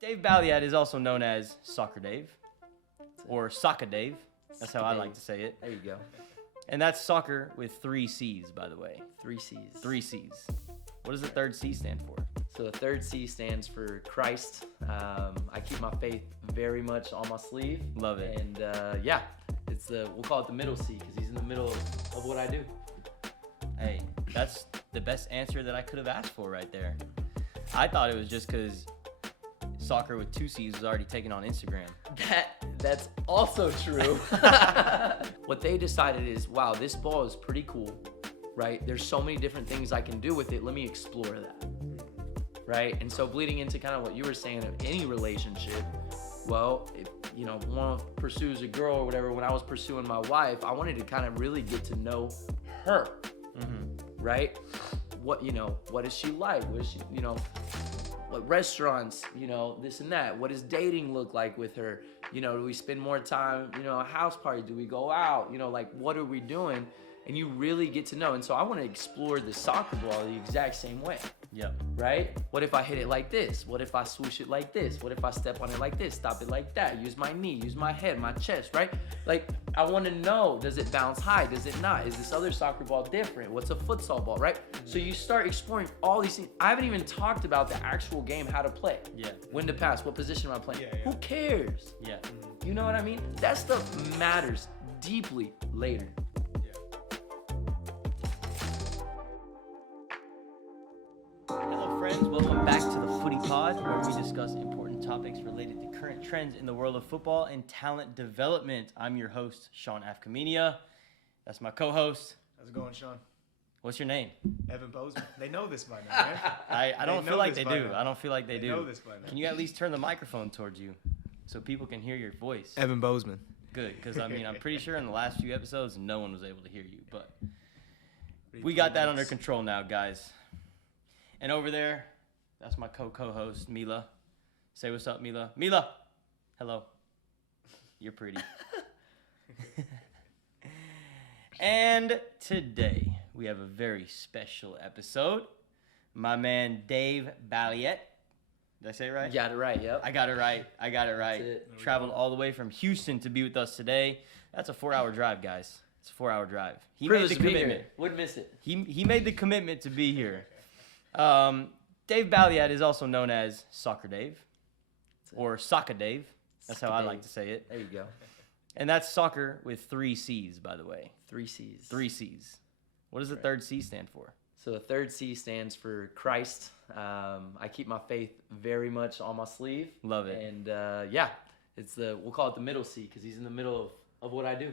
David Balyeat is also known as SocccerDave or SocccerDave. That's how I like to say it. There you go. And that's soccer with 3 C's, by the way. 3 C's. 3 C's. What does the third C stand for? So the third C stands for Christ. I keep my faith very much on my sleeve. Love it. And we'll call it the middle C because he's in the middle of what I do. Hey, that's the best answer that I could have asked for right there. I thought it was just because soccer with 2 C's was already taken on Instagram. That's also true. What they decided is, wow, this ball is pretty cool, right? There's so many different things I can do with it. Let me explore that, right? And so bleeding into kind of what you were saying of any relationship, well, if one pursues a girl or whatever, when I was pursuing my wife, I wanted to kind of really get to know her, right? What is she like? What is she, what restaurants, this and that. What does dating look like with her? Do we spend more time, a house party? Do we go out? What are we doing? And you really get to know. And so I want to explore the soccer ball the exact same way. Yep. Right? What if I hit it like this? What if I swoosh it like this? What if I step on it like this? Stop it like that? Use my knee, use my head, my chest, right? I want to know, does it bounce high? Does it not? Is this other soccer ball different? What's a futsal ball, right? So you start exploring all these things. I haven't even talked about the actual game, how to play. Yeah. When to pass, what position am I playing? Yeah. Who cares? Yeah. You know what I mean? That stuff matters deeply later. Hello, friends. Welcome back to the Footy Pod, where we discuss important topics related to current trends in the world of football and talent development. I'm your host, Sean Afkhaminia. That's my co-host. How's it going, Sean? What's your name? Evan Bozman. They know this by now, right? I don't They feel know like this they by do. now. I don't feel like they do. know this by now. Can you at least turn the microphone towards you so people can hear your voice? Evan Bozman. Good, because I'm pretty sure in the last few episodes, no one was able to hear you. But we got that under control now, guys. And over there, that's my co-host, Mila. Say what's up, Mila. Mila! Hello. You're pretty. And today, we have a very special episode. My man, Dave Balyeat. Did I say it right? You got it right, yep. I got it right. That's it. Traveled all the way from Houston to be with us today. That's a 4-hour drive, guys. It's a 4-hour drive. He made the Privileged to be commitment. here. Wouldn't miss it. He made the commitment to be here. Dave Balyeat is also known as SocccerDave or SocccerDave. That's how I like to say it. There you go. And that's soccer with 3 C's, by the way. 3 C's. 3 C's. What does the third C stand for? So the third C stands for Christ. I keep my faith very much on my sleeve. Love it. And we'll call it the middle C because he's in the middle of what I do.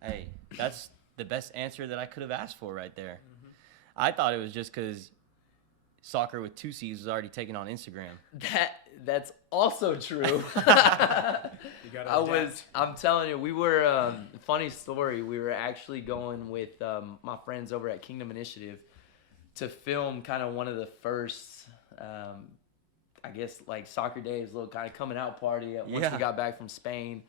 Hey, that's the best answer that I could have asked for right there. I thought it was just because soccer with 2 C's was already taken on Instagram. That's also true. You gotta adapt. I'm telling you, we were, funny story, we were actually going with my friends over at Kingdom Initiative to film kind of one of the first, I guess, like SocccerDave's little kind of coming out party. Once we got back from Spain,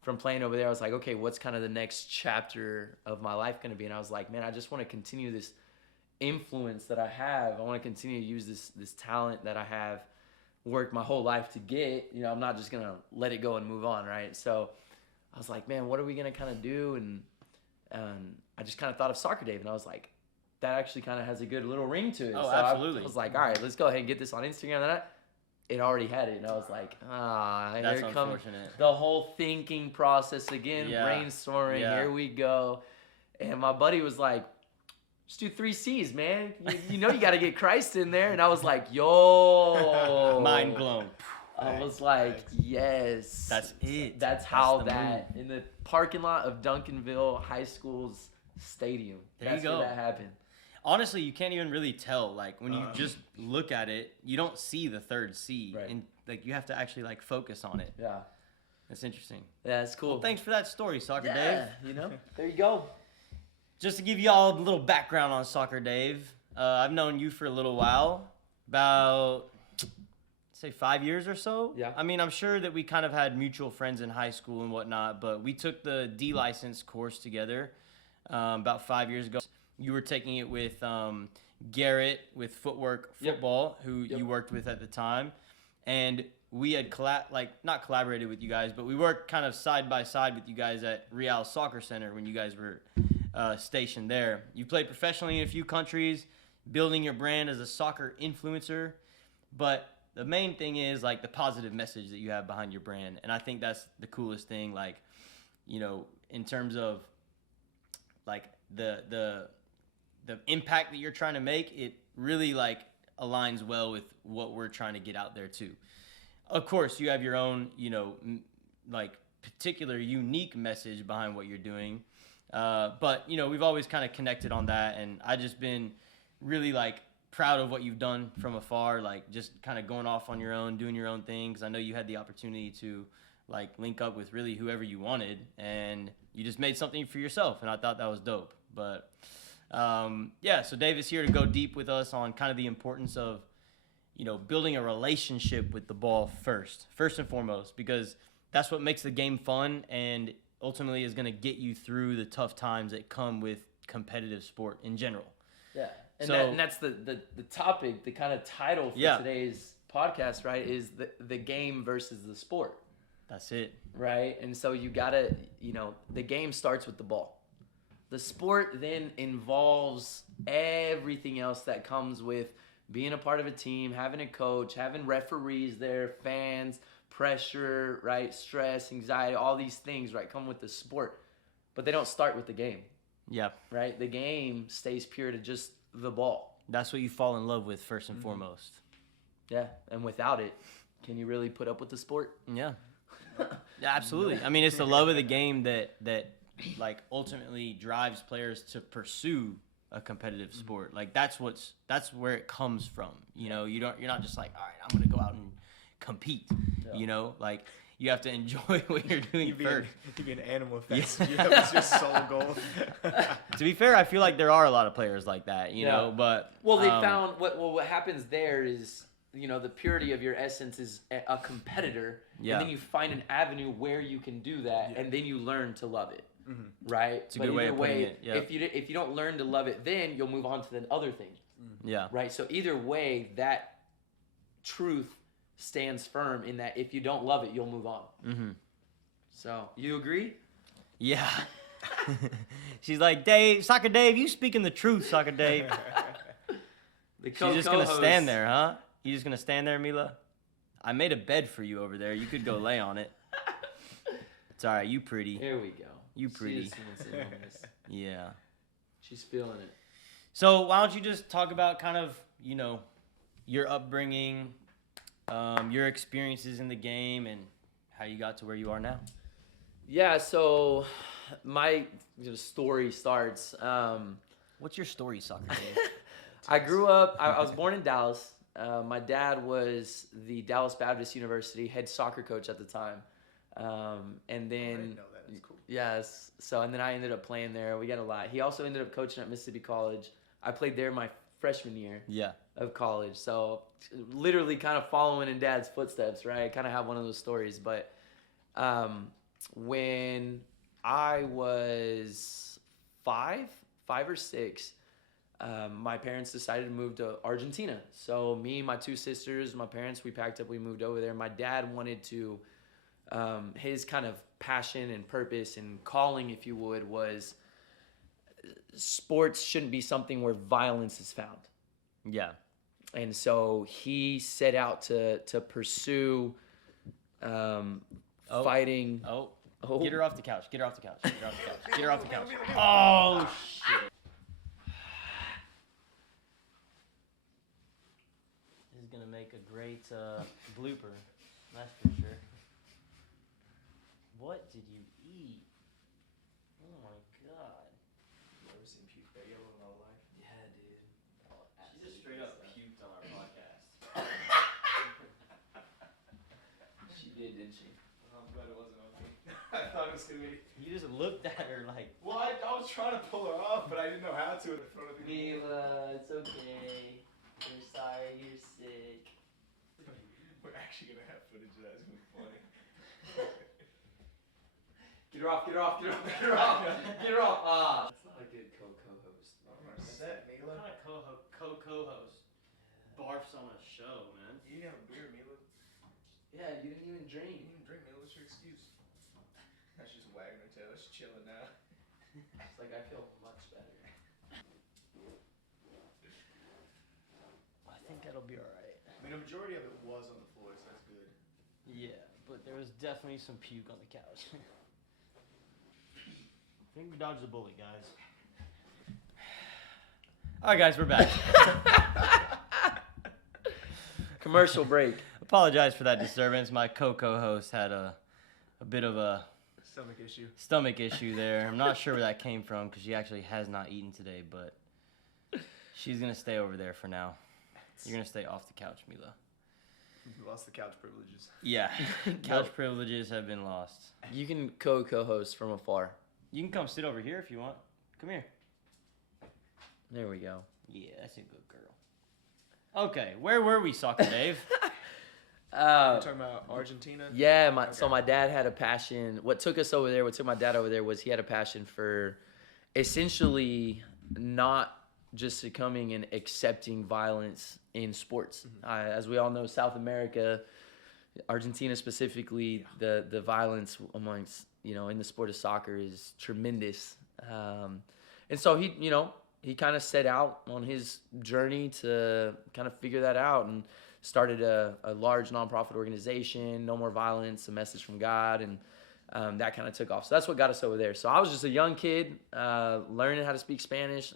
from playing over there, I was like, okay, what's kind of the next chapter of my life going to be? And I was like, man, I just want to continue this influence that I have. I want to continue to use this talent that I have worked my whole life to get. I'm not just gonna let it go and move on, right? So I was like, man, what are we gonna kind of do? And I just kind of thought of SocccerDave, and I was like, that actually kind of has a good little ring to it. Oh, so absolutely. I was like, all right, let's go ahead and get this on Instagram. And it already had it, and I was like, That's here comes unfortunate. the whole thinking process again, Yeah. brainstorming. Yeah. Here we go. And my buddy was like, just do 3 C's, man. You got to get Christ in there. And I was like, yo. Mind blown. I was like, yes. That's it. That's how the that, in the parking lot of Duncanville High School's stadium. There That's you go. where that happened. Honestly, you can't even really tell. Like, when you just look at it, you don't see the third C. Right. And, you have to actually, focus on it. Yeah. That's interesting. Yeah, that's cool. Well, thanks for that story, Soccer Yeah, Dave. there you go. Just to give you all a little background on Soccer Dave, I've known you for a little while, about, say, 5 years or so. Yeah. I mean, I'm sure that we kind of had mutual friends in high school and whatnot, but we took the D license course together about 5 years ago. You were taking it with Garrett with Footwork Football, who you worked with at the time. and we had not collaborated with you guys, but we worked kind of side by side with you guys at Real Soccer Center when you guys were stationed there. You played professionally in a few countries, building your brand as a soccer influencer, but the main thing is like the positive message that you have behind your brand, and I think that's the coolest thing. Like, you know, in terms of like the impact that you're trying to make, it really like aligns well with what we're trying to get out there too. Of course, you have your own, you know, like particular unique message behind what you're doing. But, you know, we've always kind of connected on that, and I just been really like proud of what you've done from afar, like just kind of going off on your own, doing your own thing, because I know you had the opportunity to like link up with really whoever you wanted, and you just made something for yourself, and I thought that was dope. But yeah, so Dave is here to go deep with us on kind of the importance of, you know, building a relationship with the ball first and foremost, because that's what makes the game fun and ultimately is going to get you through the tough times that come with competitive sport in general. Yeah. And, so, that's the topic, the kind of title for today's podcast, right, is the game versus the sport. That's it. Right? And so you got to, you know, the game starts with the ball. The sport then involves everything else that comes with being a part of a team, having a coach, having referees there, fans, pressure, right, stress, anxiety, all these things, right, come with the sport. But they don't start with the game. Yeah. Right? The game stays pure to just the ball. That's what you fall in love with first and foremost. Yeah, and without it, can you really put up with the sport? Yeah. Yeah, absolutely. I mean, it's the love of the game that like ultimately drives players to pursue a competitive sport. Like that's where it comes from. You know, you're not just like, all right, I'm gonna go out and compete. Yeah. You know, like you have to enjoy what you're doing first. You'd be an animal if that was your sole goal. To be fair, I feel like there are a lot of players like that, you know, but they found what happens there is, you know, the purity of your essence is a competitor, and then you find an avenue where you can do that, and then you learn to love it. Mm-hmm. Right? It's a good way of putting it. Yep. If you don't learn to love it, then you'll move on to the other thing. Mm-hmm. Yeah. Right? So either way, that truth stands firm in that if you don't love it, you'll move on. Mm-hmm. So, you agree? Yeah. She's like, Dave, SocccerDave, you speaking the truth, SocccerDave. She's just going to stand there, huh? You just going to stand there, Mila? I made a bed for you over there. You could go lay on it. It's all right. You pretty. Here we go. You pretty. She just wants it on this. Yeah. She's feeling it. So why don't you just talk about kind of, you know, your upbringing, your experiences in the game, and how you got to where you are now? Yeah, so my story starts. What's your story, SocccerDave? I grew up, I was born in Dallas. My dad was the Dallas Baptist University head soccer coach at the time. And then, I didn't know that. It's cool. Yes. So, and then I ended up playing there. We got a lot. He also ended up coaching at Mississippi College. I played there my freshman year of college. So, literally kind of following in Dad's footsteps, right? I kind of have one of those stories. But when I was five or six, my parents decided to move to Argentina. So, me, my two sisters, my parents, we packed up, we moved over there. My dad wanted to... his kind of passion and purpose and calling, if you would, was sports shouldn't be something where violence is found. Yeah. And so he set out to pursue fighting. Oh. Get her off the couch. Get her off the couch. Get her off the couch. Get her off the couch. Oh, shit. This is going to make a great blooper. That's for sure. What did you eat? Oh my god. You ever seen puke that yellow in all life? Yeah, dude. She just straight up puked on our podcast. She did, didn't she? I'm glad it wasn't on me. I thought it was going to be... You just looked at her like... Well, I was trying to pull her off, but I didn't know how to in front of me. Mila, it's okay. You're sorry, you're sick. We're actually going to have footage of that. It's going to be funny. Get her off, get her off, get her off, get her off, get her off. Ah. That's not a good co-host. I'm upset, Mila. What kind of co-host barfs on a show, man? You have a beer, Mila. you didn't even drink. You didn't drink, man. What's your excuse? That's just wagging her tail. She's chilling now. It's like, I feel much better. I think that'll be all right. I mean, a majority of it was on the floor, so that's good. Yeah, but there was definitely some puke on the couch. I think we dodged the bullet, guys. All right, guys, we're back. Commercial break. Apologize for that disturbance. My co-host had a bit of a Stomach issue there. I'm not sure where that came from because she actually has not eaten today, but she's going to stay over there for now. You're going to stay off the couch, Mila. You lost the couch privileges. Yeah, couch privileges have been lost. You can co-host from afar. You can come sit over here if you want. Come here. There we go. Yeah, that's a good girl. Okay, where were we, SocccerDave? You're talking about Argentina? Yeah, so my dad had a passion. What took my dad over there was he had a passion for essentially not just succumbing and accepting violence in sports. As we all know, South America, Argentina specifically, the violence amongst, in the sport of soccer is tremendous. And so he kind of set out on his journey to kind of figure that out and started a large nonprofit organization, No More Violence, a message from God, and that kind of took off. So that's what got us over there. So I was just a young kid learning how to speak Spanish,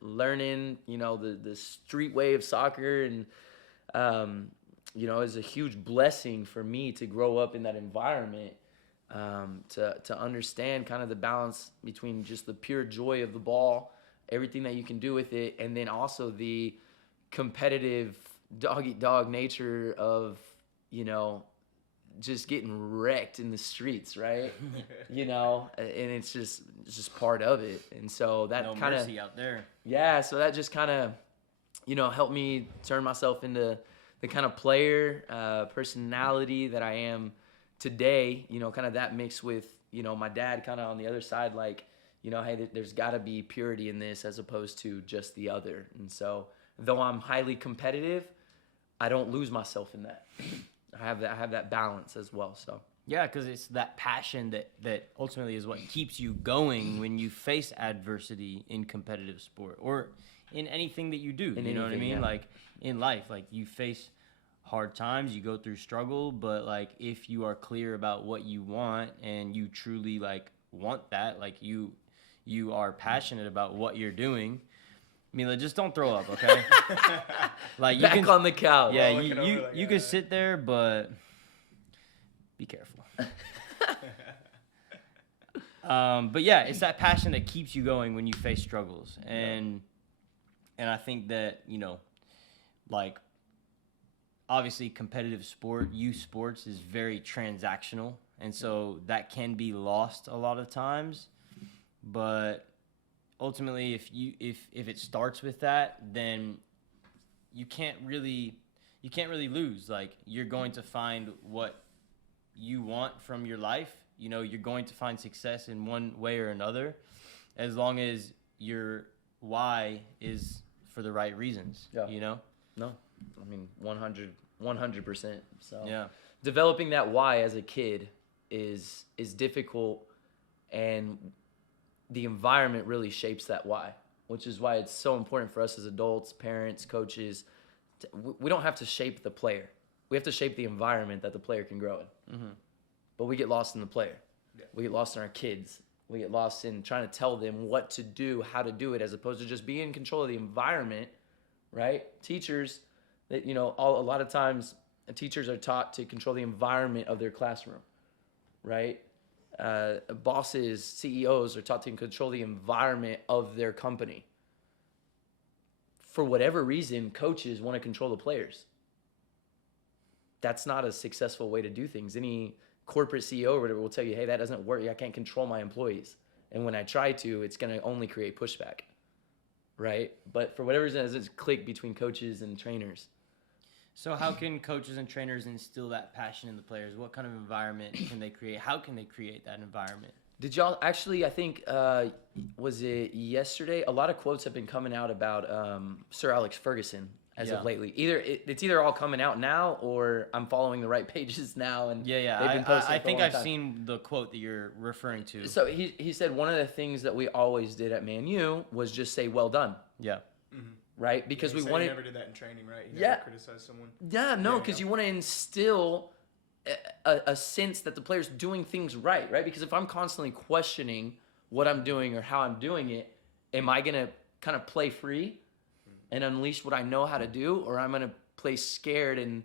learning, the street way of soccer. And, it was a huge blessing for me to grow up in that environment, to understand kind of the balance between just the pure joy of the ball, everything that you can do with it, and then also the competitive dog-eat-dog nature of, just getting wrecked in the streets, right? And it's just part of it. And so that no kind of mercy out there. Yeah, so that just kind of, helped me turn myself into the kind of player, personality that I am today, kind of that mixed with, my dad kind of on the other side, like, hey, there's got to be purity in this as opposed to just the other. And so, though I'm highly competitive, I don't lose myself in that. I have that balance as well. So yeah, because it's that passion that ultimately is what keeps you going when you face adversity in competitive sport or in anything that you do. You know what I mean? Yeah. Like in life, like you face hard times, you go through struggle, but like if you are clear about what you want and you truly like want that, like you are passionate about what you're doing. Mila, just don't throw up, okay? Like you back on the couch. Yeah, you can sit there, but be careful. But yeah, it's that passion that keeps you going when you face struggles, and I think that like obviously competitive sport, youth sports is very transactional, and so that can be lost a lot of times, but ultimately, if it starts with that, then you can't really lose. Like you're going to find what you want from your life. You're going to find success in one way or another, as long as your why is for the right reasons. Yeah. No, I mean 100%. So yeah, developing that why as a kid is difficult, and the environment really shapes that why, which is why it's so important for us as adults, parents, coaches. We don't have to shape the player. We have to shape the environment that the player can grow in. Mm-hmm. But we get lost in the player. Yeah. We get lost in our kids. We get lost in trying to tell them what to do, how to do it, as opposed to just being in control of the environment, right? Teachers, that a lot of times teachers are taught to control the environment of their classroom, right? Bosses, CEOs are taught to control the environment of their company. For whatever reason, coaches want to control the players. That's not a successful way to do things. Any corporate CEO or whatever will tell you, hey, that doesn't work. I can't control my employees. And when I try to, it's going to only create pushback, right? But for whatever reason, it's click between coaches and trainers. So how can coaches and trainers instill that passion in the players? What kind of environment can they create? How can they create that environment? Did y'all actually, I think, was it yesterday? A lot of quotes have been coming out about Sir Alex Ferguson. as Yeah. of lately. It's either all coming out now or I'm following the right pages now. And Yeah. they've been posting I for a think long I've time. seen the quote that you're referring to. So he said one of the things that we always did at Man U was just say well done, Yeah. right? Because He we said wanted he never did that in training, right? He Yeah. never criticized someone. no, Yeah, because yeah. you want to instill a sense that the player's doing things right? Because if I'm constantly questioning what I'm doing or how I'm doing it, am I gonna kind of play free and unleash what I know how to do, or I'm gonna play scared and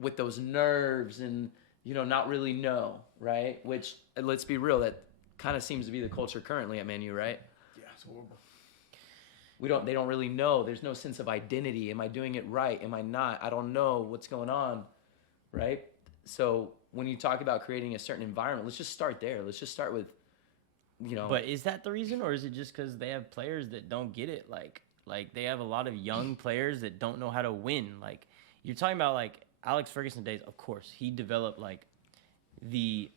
with those nerves and not really know, right? Which, let's be real, that kind of seems to be the culture currently at Man U, right? Yeah, it's horrible. They don't really know. There's no sense of identity. Am I doing it right? Am I not? I don't know what's going on, right? So when you talk about creating a certain environment, let's just start there. Let's just start with, But is that the reason, or is it just because they have players that don't get it? Like they have a lot of young players that don't know how to win. Like you're talking about, like Alex Ferguson days. Of course, he developed like the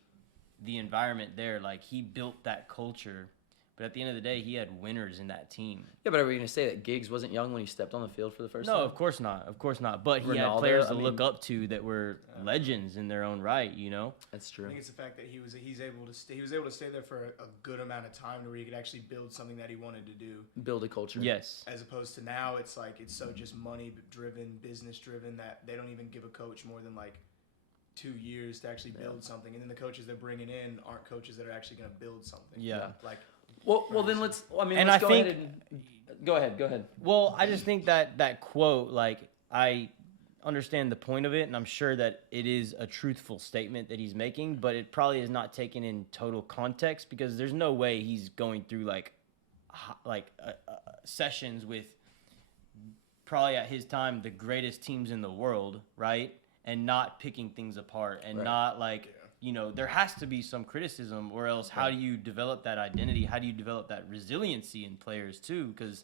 environment there. Like he built that culture. But at the end of the day, he had winners in that team. Yeah, but are we going to say that Giggs wasn't young when he stepped on the field for the first time? No, of course not. Of course not. But he had Ronaldo, players I to look mean- up to that were legends in their own right, That's I true. think it's the fact that he was able to stay there for a good amount of time to where he could actually build something that he wanted to do. Build a culture. Yes. As opposed to now, it's like it's so just money driven, business driven that they don't even give a coach more than like 2 years to actually build something, and then the coaches they're bringing in aren't coaches that are actually going to build something. Yeah. Like. Well, then let's. And let's I go think- ahead and go ahead. Well, I just think that quote, like, I understand the point of it, and I'm sure that it is a truthful statement that he's making, but it probably is not taken in total context because there's no way he's going through like sessions with probably at his time the greatest teams in the world, right? And not picking things apart and Right. not like. There has to be some criticism, or else how do you develop that identity? How do you develop that resiliency in players too? Because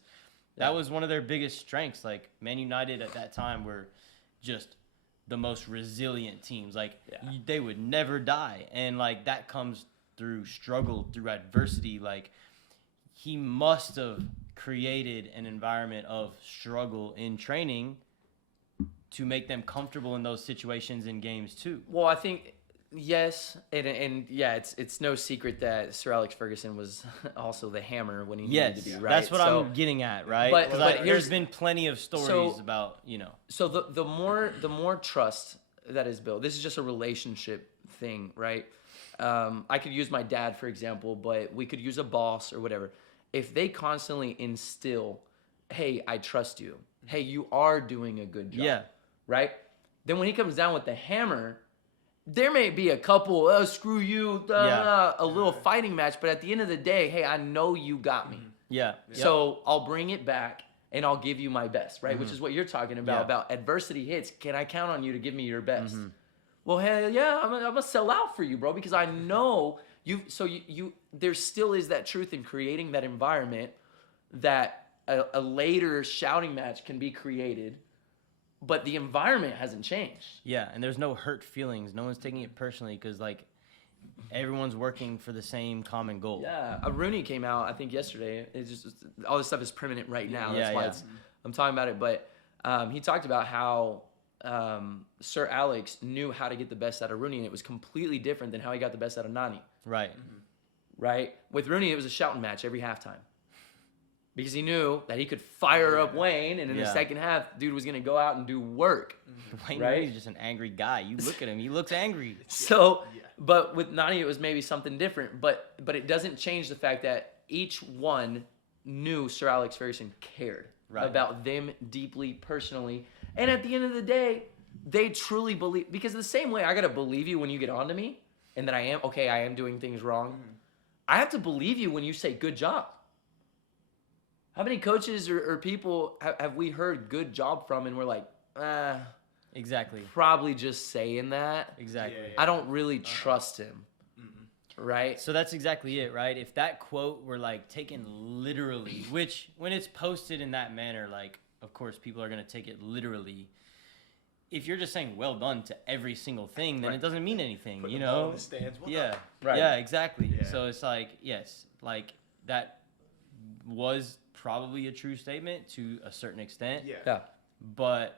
that was one of their biggest strengths. Like Man United at that time were just the most resilient teams. Like they would never die, and like that comes through struggle, through adversity. Like he must have created an environment of struggle in training to make them comfortable in those situations in games too. Well, I think. Yes, and yeah, it's no secret that Sir Alex Ferguson was also the hammer when he needed to be, right? That's what So- I'm getting at, right? But- Because but there's here's- been plenty of stories so- about, So the more trust that is built, this is just a relationship thing, right? I could use my dad for example, but we could use a boss or whatever. If they constantly instill, "Hey, I trust you. Hey, you are doing a good job." Yeah. Right? Then when he comes down with the hammer, there may be a couple, "Oh, screw you," a little fighting match, but at the end of the day, hey, I know you got me. Yeah. So I'll bring it back and I'll give you my best, right? Which is what you're talking about adversity hits. Can I count on you to give me your best? Well, hell yeah, I'm gonna sell out for you, bro, because I know you. So you there still is that truth in creating that environment that a later shouting match can be created, but the environment hasn't changed. Yeah, and there's no hurt feelings. No one's taking it personally because, like, everyone's working for the same common goal. Yeah, Rooney came out, I think, yesterday. It's just all this stuff is permanent right now. Yeah, That's why yeah. I'm talking about it. But he talked about how Sir Alex knew how to get the best out of Rooney, and it was completely different than how he got the best out of Nani. Right. Right? With Rooney, it was a shouting match every halftime. Because he knew that he could fire up Wayne, and in the Yeah. second half, dude was going to go out and do work. Wayne Right? Rooney's just an angry guy. You look at him; he looks angry. So, but with Nani, it was maybe something different. But it doesn't change the fact that each one knew Sir Alex Ferguson cared about them deeply, personally. And at the end of the day, they truly believe. Because the same way I got to believe you when you get onto me, and that I am doing things wrong. I have to believe you when you say good job. How many coaches or people have we heard good job from, and we're like, Exactly. probably just saying that. Exactly. Yeah. I don't really trust him. Right? So that's exactly it, right? If that quote were like taken literally, which when it's posted in that manner, like, of course, people are going to take it literally. If you're just saying well done to every single thing, then it doesn't mean anything, Put you the ball know? in the stands. What Yeah. the- Right. Yeah, exactly. Yeah. So it's like, yes, like that was probably a true statement to a certain extent. Yeah. Yeah. but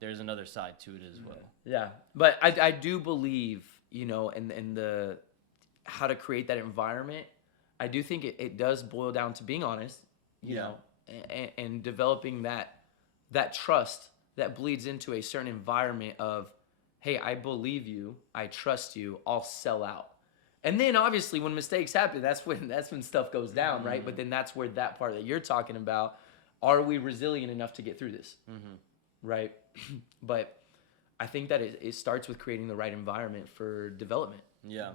there's another side to it as well. Yeah, but I do believe, in the how to create that environment. I do think it does boil down to being honest, you know, and developing that trust that bleeds into a certain environment of, hey, I believe you, I trust you, I'll sell out. And then obviously when mistakes happen, that's when stuff goes down, right? But then that's where that part that you're talking about, are we resilient enough to get through this, right? But I think that it starts with creating the right environment for development. Yeah.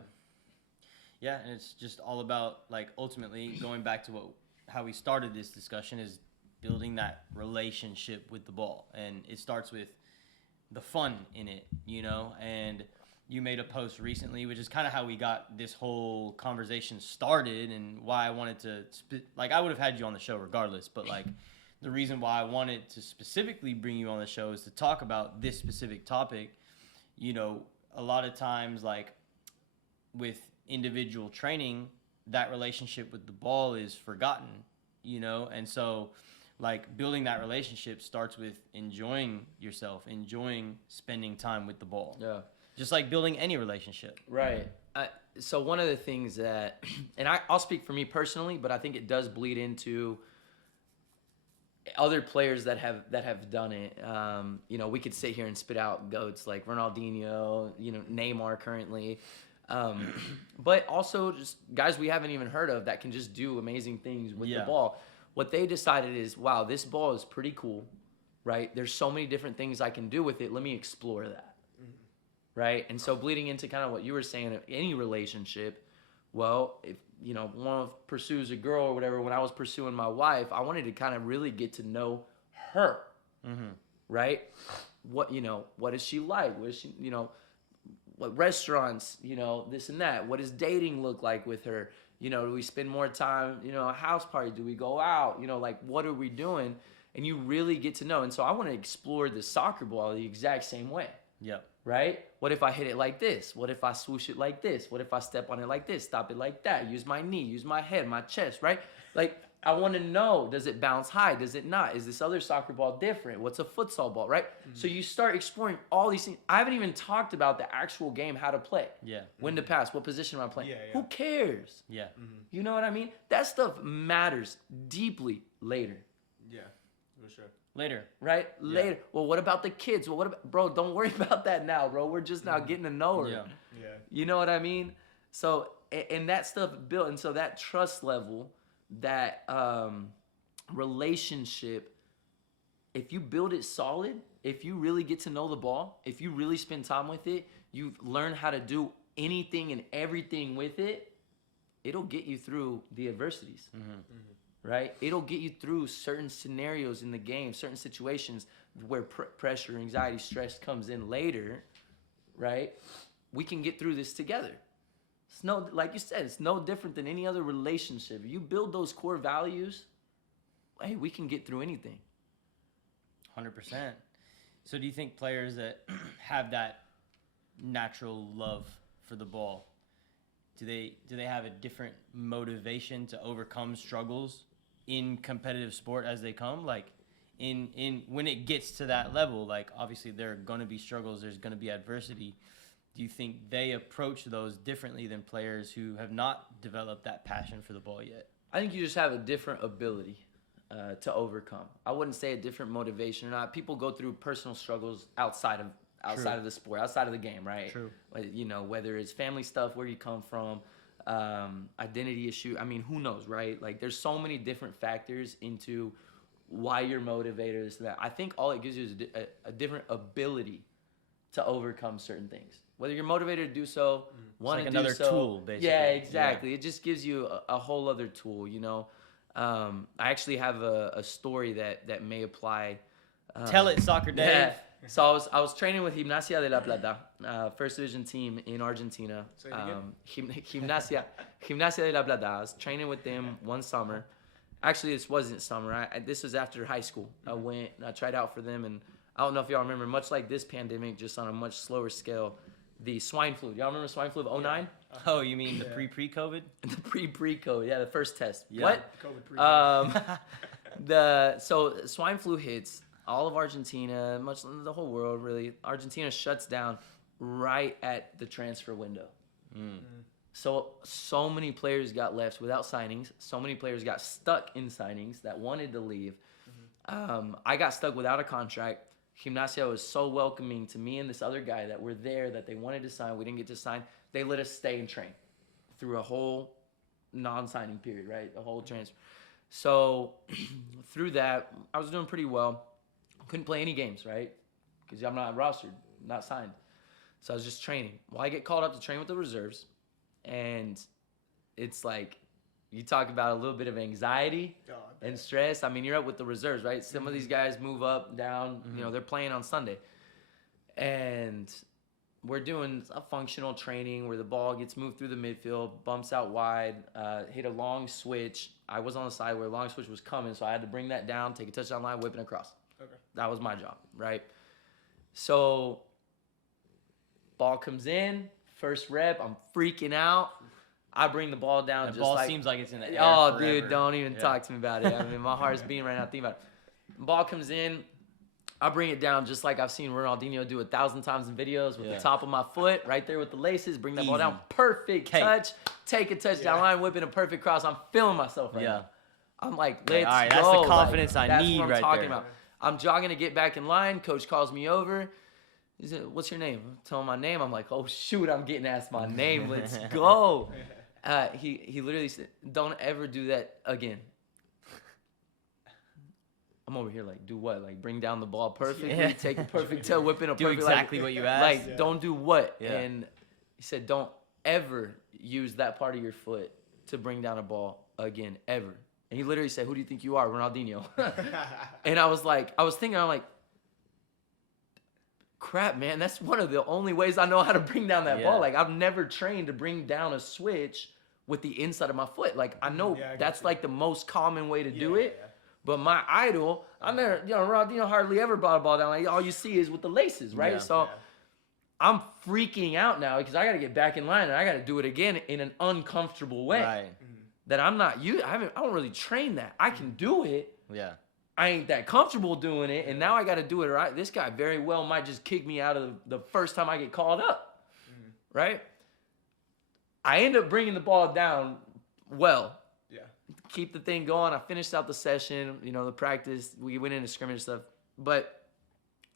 Yeah, and it's just all about, like, ultimately going back to how we started this discussion is building that relationship with the ball. And it starts with the fun in it, and you made a post recently, which is kind of how we got this whole conversation started and why I wanted to, I would have had you on the show regardless, but, like, the reason why I wanted to specifically bring you on the show is to talk about this specific topic. A lot of times, like, with individual training, that relationship with the ball is forgotten, and so, like, building that relationship starts with enjoying yourself, enjoying spending time with the ball. Yeah. Just like building any relationship. Right. So one of the things that, and I'll speak for me personally, but I think it does bleed into other players that have done it. We could sit here and spit out goats like Ronaldinho, Neymar currently. But also just guys we haven't even heard of that can just do amazing things with the ball. What they decided is, wow, this ball is pretty cool, right? There's so many different things I can do with it. Let me explore that, right? And so bleeding into kind of what you were saying, of any relationship, well, if, one pursues a girl or whatever, when I was pursuing my wife, I wanted to kind of really get to know her, right? What is she like? What is she, what restaurants, this and that. What does dating look like with her? Do we spend more time, a house party? Do we go out? What are we doing? And you really get to know. And so I want to explore the soccer ball the exact same way. Yeah. Right? What if I hit it like this? What if I swoosh it like this? What if I step on it like this? Stop it like that? Use my knee, use my head, my chest, right? Like, I want to know, does it bounce high? Does it not? Is this other soccer ball different? What's a futsal ball, right? So you start exploring all these things. I haven't even talked about the actual game, how to play. Yeah. When to pass, what position am I playing? Yeah. Who cares? Yeah. You know what I mean? That stuff matters deeply later. Yeah, for sure. Later. Right? Yeah. Later. Well, what about the kids? Well, what about, bro, don't worry about that now, bro. We're just now getting to know her. Yeah. Yeah. You know what I mean? So, and that stuff built, and so that trust level, that relationship, if you build it solid, if you really get to know the ball, if you really spend time with it, you learn how to do anything and everything with it, it'll get you through the adversities. Right? It'll get you through certain scenarios in the game, certain situations where pressure, anxiety, stress comes in later, right? We can get through this together. It's like you said, it's no different than any other relationship. You build those core values, hey, we can get through anything. 100%. So do you think players that have that natural love for the ball, do they have a different motivation to overcome struggles in competitive sport as they come? Like in when it gets to that level, like obviously there are going to be struggles, there's going to be adversity. Do you think they approach those differently than players who have not developed that passion for the ball yet? I think you just have a different ability to overcome. I wouldn't say a different motivation or not. People go through personal struggles outside of the sport, outside of the game, right? True. Whether it's family stuff, where you come from, identity issue. I mean, who knows, right? Like, there's so many different factors into why you're motivated. So that I think all it gives you is a different ability to overcome certain things. Whether you're motivated to do so, want to do so. It's like another tool, basically. Yeah, exactly. Yeah. It just gives you a whole other tool, I actually have a story that may apply. Tell it, SocccerDave. Yeah. So I was training with Gimnasia de la Plata, first division team in Argentina. Gimnasia de la Plata. I was training with them one summer. Actually, this wasn't summer. This was after high school. I tried out for them, and I don't know if y'all remember, much like this pandemic, just on a much slower scale, the swine flu. Y'all remember swine flu of 2009? Oh, you mean the pre-COVID? The pre-COVID, yeah, the first test. Yeah. What? COVID pre-COVID. So swine flu hits. all of Argentina, much the whole world really, Argentina shuts down right at the transfer window. So many players got left without signings. So many players got stuck in signings that wanted to leave. I got stuck without a contract. Gimnasia was so welcoming to me and this other guy that were there that they wanted to sign. We didn't get to sign. They let us stay and train through a whole non-signing period, right? The whole transfer. So through that, I was doing pretty well. Couldn't play any games, right? Because I'm not rostered, not signed. So I was just training. Well, I get called up to train with the reserves. And it's like, you talk about a little bit of anxiety and stress. I mean, you're up with the reserves, right? Some of these guys move up, down. You know, they're playing on Sunday. And we're doing a functional training where the ball gets moved through the midfield, bumps out wide, hit a long switch. I was on the side where a long switch was coming, so I had to bring that down, take a touchdown line, whip it across. Okay. That was my job, right? So ball comes in, first rep, I'm freaking out. I bring the ball down. The ball seems like it's in the air forever. Dude, don't even talk to me about it. I mean, my heart's beating right now thinking about it. Ball comes in. I bring it down just like I've seen Ronaldo do 1,000 times in videos with the top of my foot, right there with the laces. Bring that ball down. Perfect touch. Take a touchdown line, whipping a perfect cross. I'm feeling myself right now. I'm like, let's go. That's the confidence I need right there. That's what I'm talking about. I'm jogging to get back in line. Coach calls me over. He said, "What's your name?" I tell him my name. I'm like, "Oh, shoot, I'm getting asked my name. Let's go." He literally said, "Don't ever do that again." I'm over here like, do what? Like, bring down the ball perfectly, take a perfect tail, whip in a perfect. Do exactly what you asked. Like, don't do what? Yeah. And he said, "Don't ever use that part of your foot to bring down a ball again, ever." And he literally said, "Who do you think you are, Ronaldinho?" And I was thinking, I'm like, crap, man, that's one of the only ways I know how to bring down that ball. Like, I've never trained to bring down a switch with the inside of my foot. Like, I know that's like the most common way to do it. But my idol, I never, Ronaldinho hardly ever brought a ball down. Like, all you see is with the laces, right? I'm freaking out now because I got to get back in line and I got to do it again in an uncomfortable way. Right. That I'm not used. I don't really train that. I can do it. Yeah. I ain't that comfortable doing it, and now I got to do it right. This guy very well might just kick me out of the first time I get called up, right? I end up bringing the ball down well. Yeah. Keep the thing going. I finished out the session, the practice. We went into scrimmage stuff. But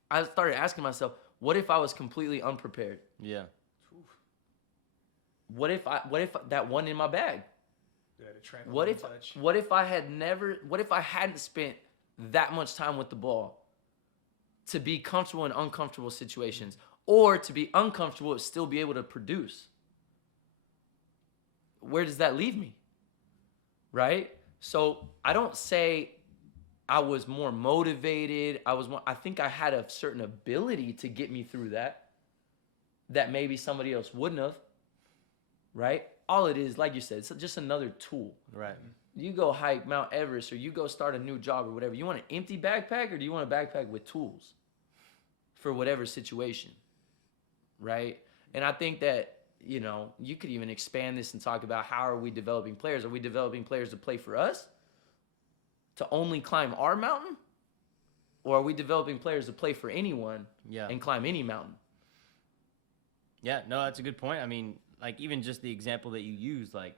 I started asking myself, what if I was completely unprepared? Yeah. What if that wasn't in my bag? What if I hadn't spent that much time with the ball to be comfortable in uncomfortable situations, or to be uncomfortable and still be able to produce? Where does that leave me? Right? So I don't say I was more motivated. I think I had a certain ability to get me through that maybe somebody else wouldn't have. Right? All it is, like you said, it's just another tool. Right. You go hike Mount Everest, or you go start a new job or whatever. You want an empty backpack, or do you want a backpack with tools for whatever situation? Right? And I think that, you could even expand this and talk about, how are we developing players? Are we developing players to play for us? To only climb our mountain? Or are we developing players to play for anyone and climb any mountain? Yeah, no, that's a good point. I mean, like, even just the example that you used, like,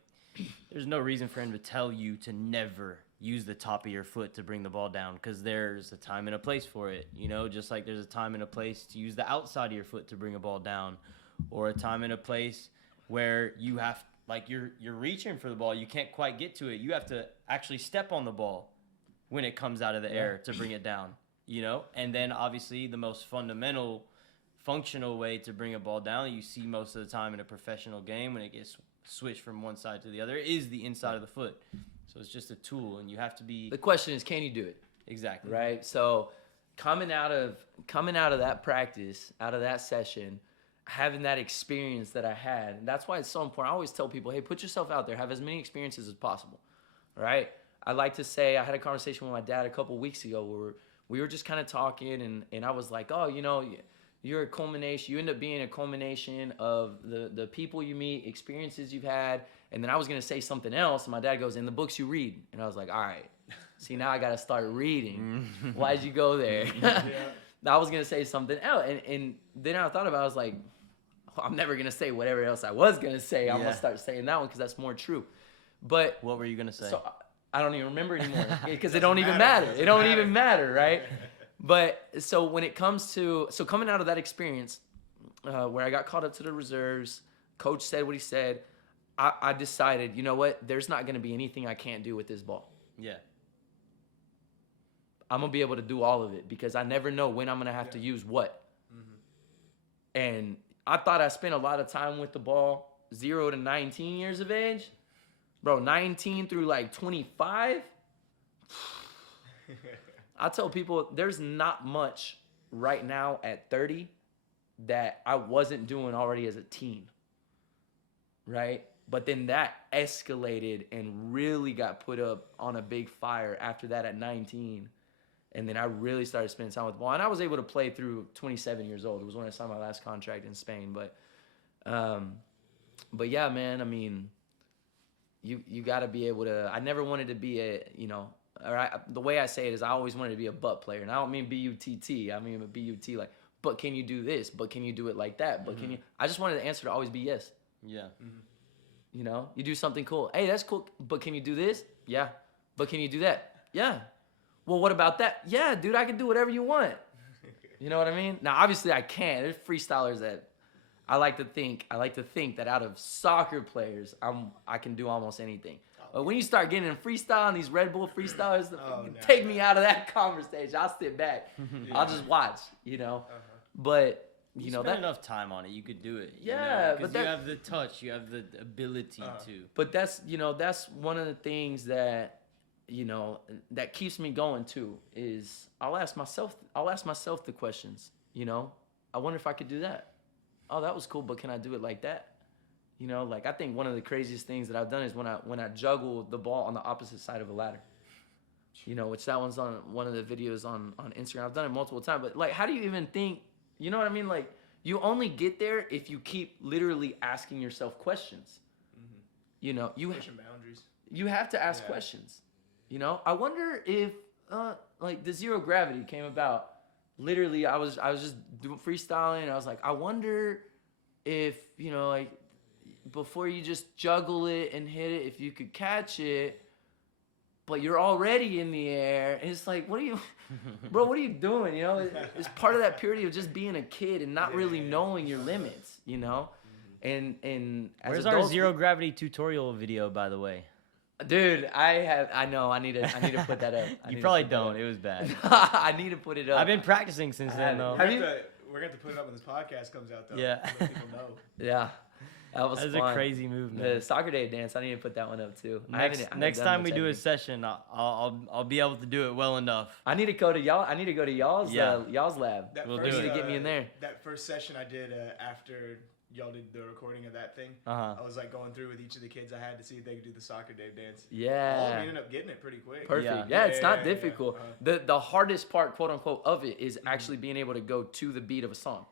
there's no reason for him to tell you to never use the top of your foot to bring the ball down, because there's a time and a place for it, just like there's a time and a place to use the outside of your foot to bring a ball down, or a time and a place where you have, like, you're reaching for the ball, you can't quite get to it, you have to actually step on the ball when it comes out of the air to bring it down, and then obviously the most functional way to bring a ball down that you see most of the time in a professional game when it gets switched from one side to the other is the inside of the foot. So it's just a tool, and you have to be... The question is, can you do it? Exactly. Right? So coming out of that practice, out of that session, having that experience that I had, and that's why it's so important. I always tell people, hey, put yourself out there. Have as many experiences as possible. Right? I like to say, I had a conversation with my dad a couple weeks ago where we were just kind of talking, and I was like, oh, you're a culmination. You end up being a culmination of the people you meet, experiences you've had. And then I was going to say something else. And my dad goes, in the books you read. And I was like, all right. See, now I got to start reading. Why'd you go there? I was going to say something else. And then I thought about it. I was like, I'm never going to say whatever else I was going to say. I'm going to start saying that one because that's more true. But what were you going to say? So I don't even remember anymore because it don't even matter. It don't even matter, right? But so when it comes to, so coming out of that experience where I got called up to the reserves, coach said what he said, I decided, you know what? There's not going to be anything I can't do with this ball. Yeah. I'm going to be able to do all of it because I never know when I'm going to have to use what. And I thought I spent a lot of time with the ball 0 to 19 years of age. Bro, 19 through like 25. I tell people there's not much right now at 30 that I wasn't doing already as a teen. Right? But then that escalated and really got put up on a big fire after that at 19. And then I really started spending time with the ball. And I was able to play through 27 years old. It was when I signed my last contract in Spain. But yeah, man, I mean, you got to be able to, I never wanted to be the way I say it is I always wanted to be a butt player. And I don't mean B-U-T-T. I mean B-U-T, like, but can you do this? But can you do it like that? But can you, I just wanted the answer to always be yes. Yeah. You know, you do something cool. Hey, that's cool. But can you do this? Yeah. But can you do that? Yeah. Well, what about that? Yeah, dude, I can do whatever you want. You know what I mean? Now, obviously, I can't. There's freestylers that I like to think that out of soccer players, I can do almost anything. But when you start getting in freestyle and these Red Bull freestylers, take me out of that conversation. I'll sit back. I'll just watch, you know. But you know spend enough time on it, you could do it. Yeah, because you have the touch, you have the ability to. But that's one of the things that that keeps me going too. Is I'll ask myself the questions. You know, I wonder if I could do that. Oh, that was cool, but can I do it like that? You know, like I think one of the craziest things that I've done is when I juggle the ball on the opposite side of a ladder. You know, which that one's on one of the videos on Instagram. I've done it multiple times, but like, how do you even think? You know what I mean? Like, you only get there if you keep literally asking yourself questions. You know, pushing boundaries. You have to ask questions. You know, I wonder if like the zero gravity came about. Literally, I was just doing freestyling, and I was like, I wonder if like before you just juggle it and hit it, if you could catch it, but you're already in the air. And it's like, what are you doing? You know, it's part of that purity of just being a kid and not really knowing your limits. You know, and where's our zero gravity tutorial video, by the way? Dude, I know. I need to put that up. You probably don't. It was bad. I need to put it up. I've been practicing since then, though. We're going to have to put it up when this podcast comes out, though. Yeah. Let people know. Yeah. That was fun. A crazy move, man. The SocccerDave dance, I need to put that one up, too. Next time we do a session, I'll be able to do it well enough. I need to go to y'all. I need to go to y'all's lab. We'll do it. To get me in there. That first session I did after y'all did the recording of that thing. I was like going through with each of the kids I had to see if they could do the SocccerDave dance. Yeah. All of them ended up getting it pretty quick. Perfect. Yeah, it's not difficult. The hardest part, quote unquote, of it is actually being able to go to the beat of a song.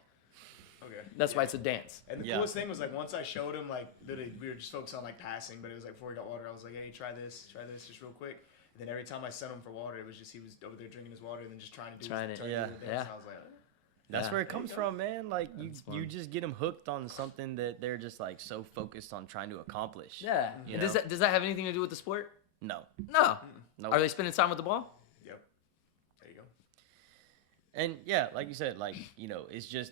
Okay. That's why it's a dance. And the coolest thing was like once I showed him, like literally we were just focused on like passing, but it was like before we got water, I was like, hey, try this just real quick. And then every time I sent him for water, it was just he was over there drinking his water and then just trying to do the dance. And I was like, that's where it comes from, man. Like you just get them hooked on something that they're just like so focused on trying to accomplish. Yeah. Does that have anything to do with the sport? No. No. Are they spending time with the ball? Yep. There you go. And yeah, like you said, like it's just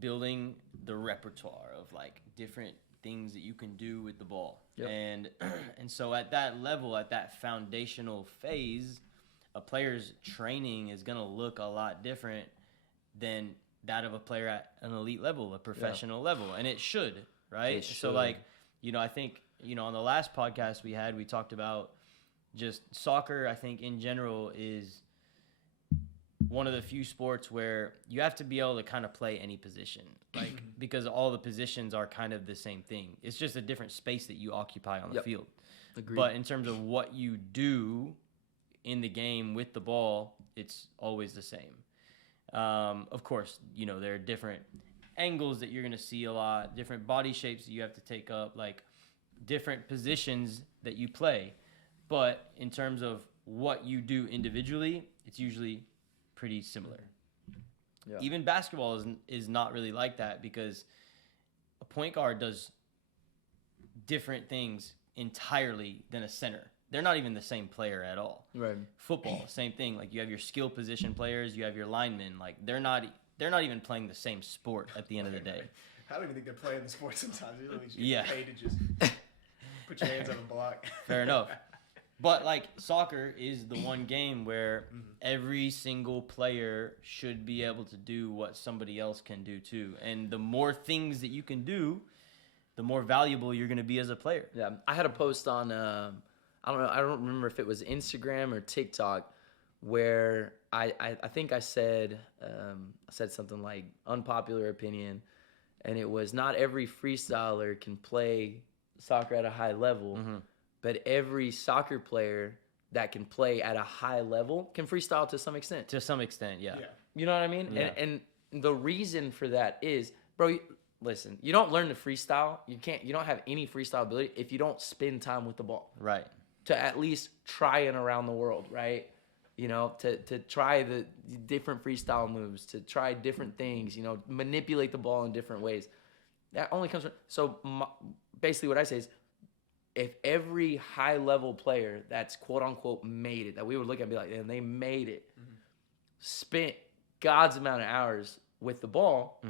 building the repertoire of like different things that you can do with the ball. Yep. And so at that level, at that foundational phase, a player's training is gonna look a lot different than that of a player at an elite level, a professional level, and it should, right? It should. So like, I think, on the last podcast we talked about just soccer. I think in general is one of the few sports where you have to be able to kind of play any position, like because all the positions are kind of the same thing. It's just a different space that you occupy on the field. Agreed. But in terms of what you do in the game with the ball, it's always the same. Of course, there are different angles that you're going to see a lot, different body shapes that you have to take up, like different positions that you play. But in terms of what you do individually, it's usually pretty similar. Yeah. Even basketball is not really like that, because a point guard does different things entirely than a center. They're not even the same player at all. Right. Football, same thing. Like, you have your skill position players, you have your linemen. Like, they're not even playing the same sport at the end of the day. I don't even think they're playing the sport sometimes. They're really just Yeah. paid to just put your hands on a block. Fair enough. But, like, soccer is the one game where every single player should be able to do what somebody else can do too. And the more things that you can do, the more valuable you're going to be as a player. Yeah. I had a post on, I don't remember if it was Instagram or TikTok, where I think I said something like unpopular opinion, and it was, not every freestyler can play soccer at a high level, but every soccer player that can play at a high level can freestyle to some extent. To some extent, yeah. You know what I mean? Yeah. And the reason for that is, bro, listen, you don't learn to freestyle. You don't have any freestyle ability if you don't spend time with the ball. Right. To at least try it around the world, right? You know, to try the different freestyle moves, to try different things, you know, manipulate the ball in different ways. That only comes from, so basically what I say is, if every high level player that's quote unquote made it, that we would look at and be like, and they made it, spent God's amount of hours with the ball,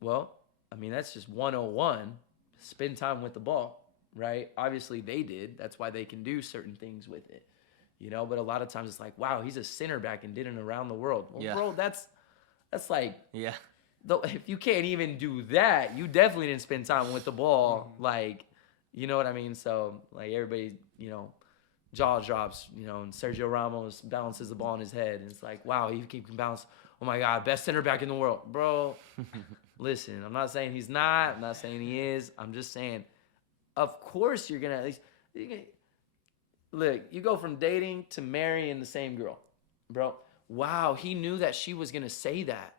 well, I mean, that's just 101, spend time with the ball, right? Obviously they did. That's why they can do certain things with it. You know, but a lot of times it's like, wow, he's a center back and did it around the world. Well, bro, that's like, if you can't even do that, you definitely didn't spend time with the ball. Like, you know what I mean? So, like, everybody, you know, jaw drops, you know, and Sergio Ramos balances the ball in his head. And it's like, wow, he can bounce. Oh, my God, best center back in the world. Bro, listen, I'm not saying he's not. I'm not saying he is. I'm just saying, of course you're going to at least – look, you go from dating to marrying the same girl, bro. Wow, he knew that she was going to say that.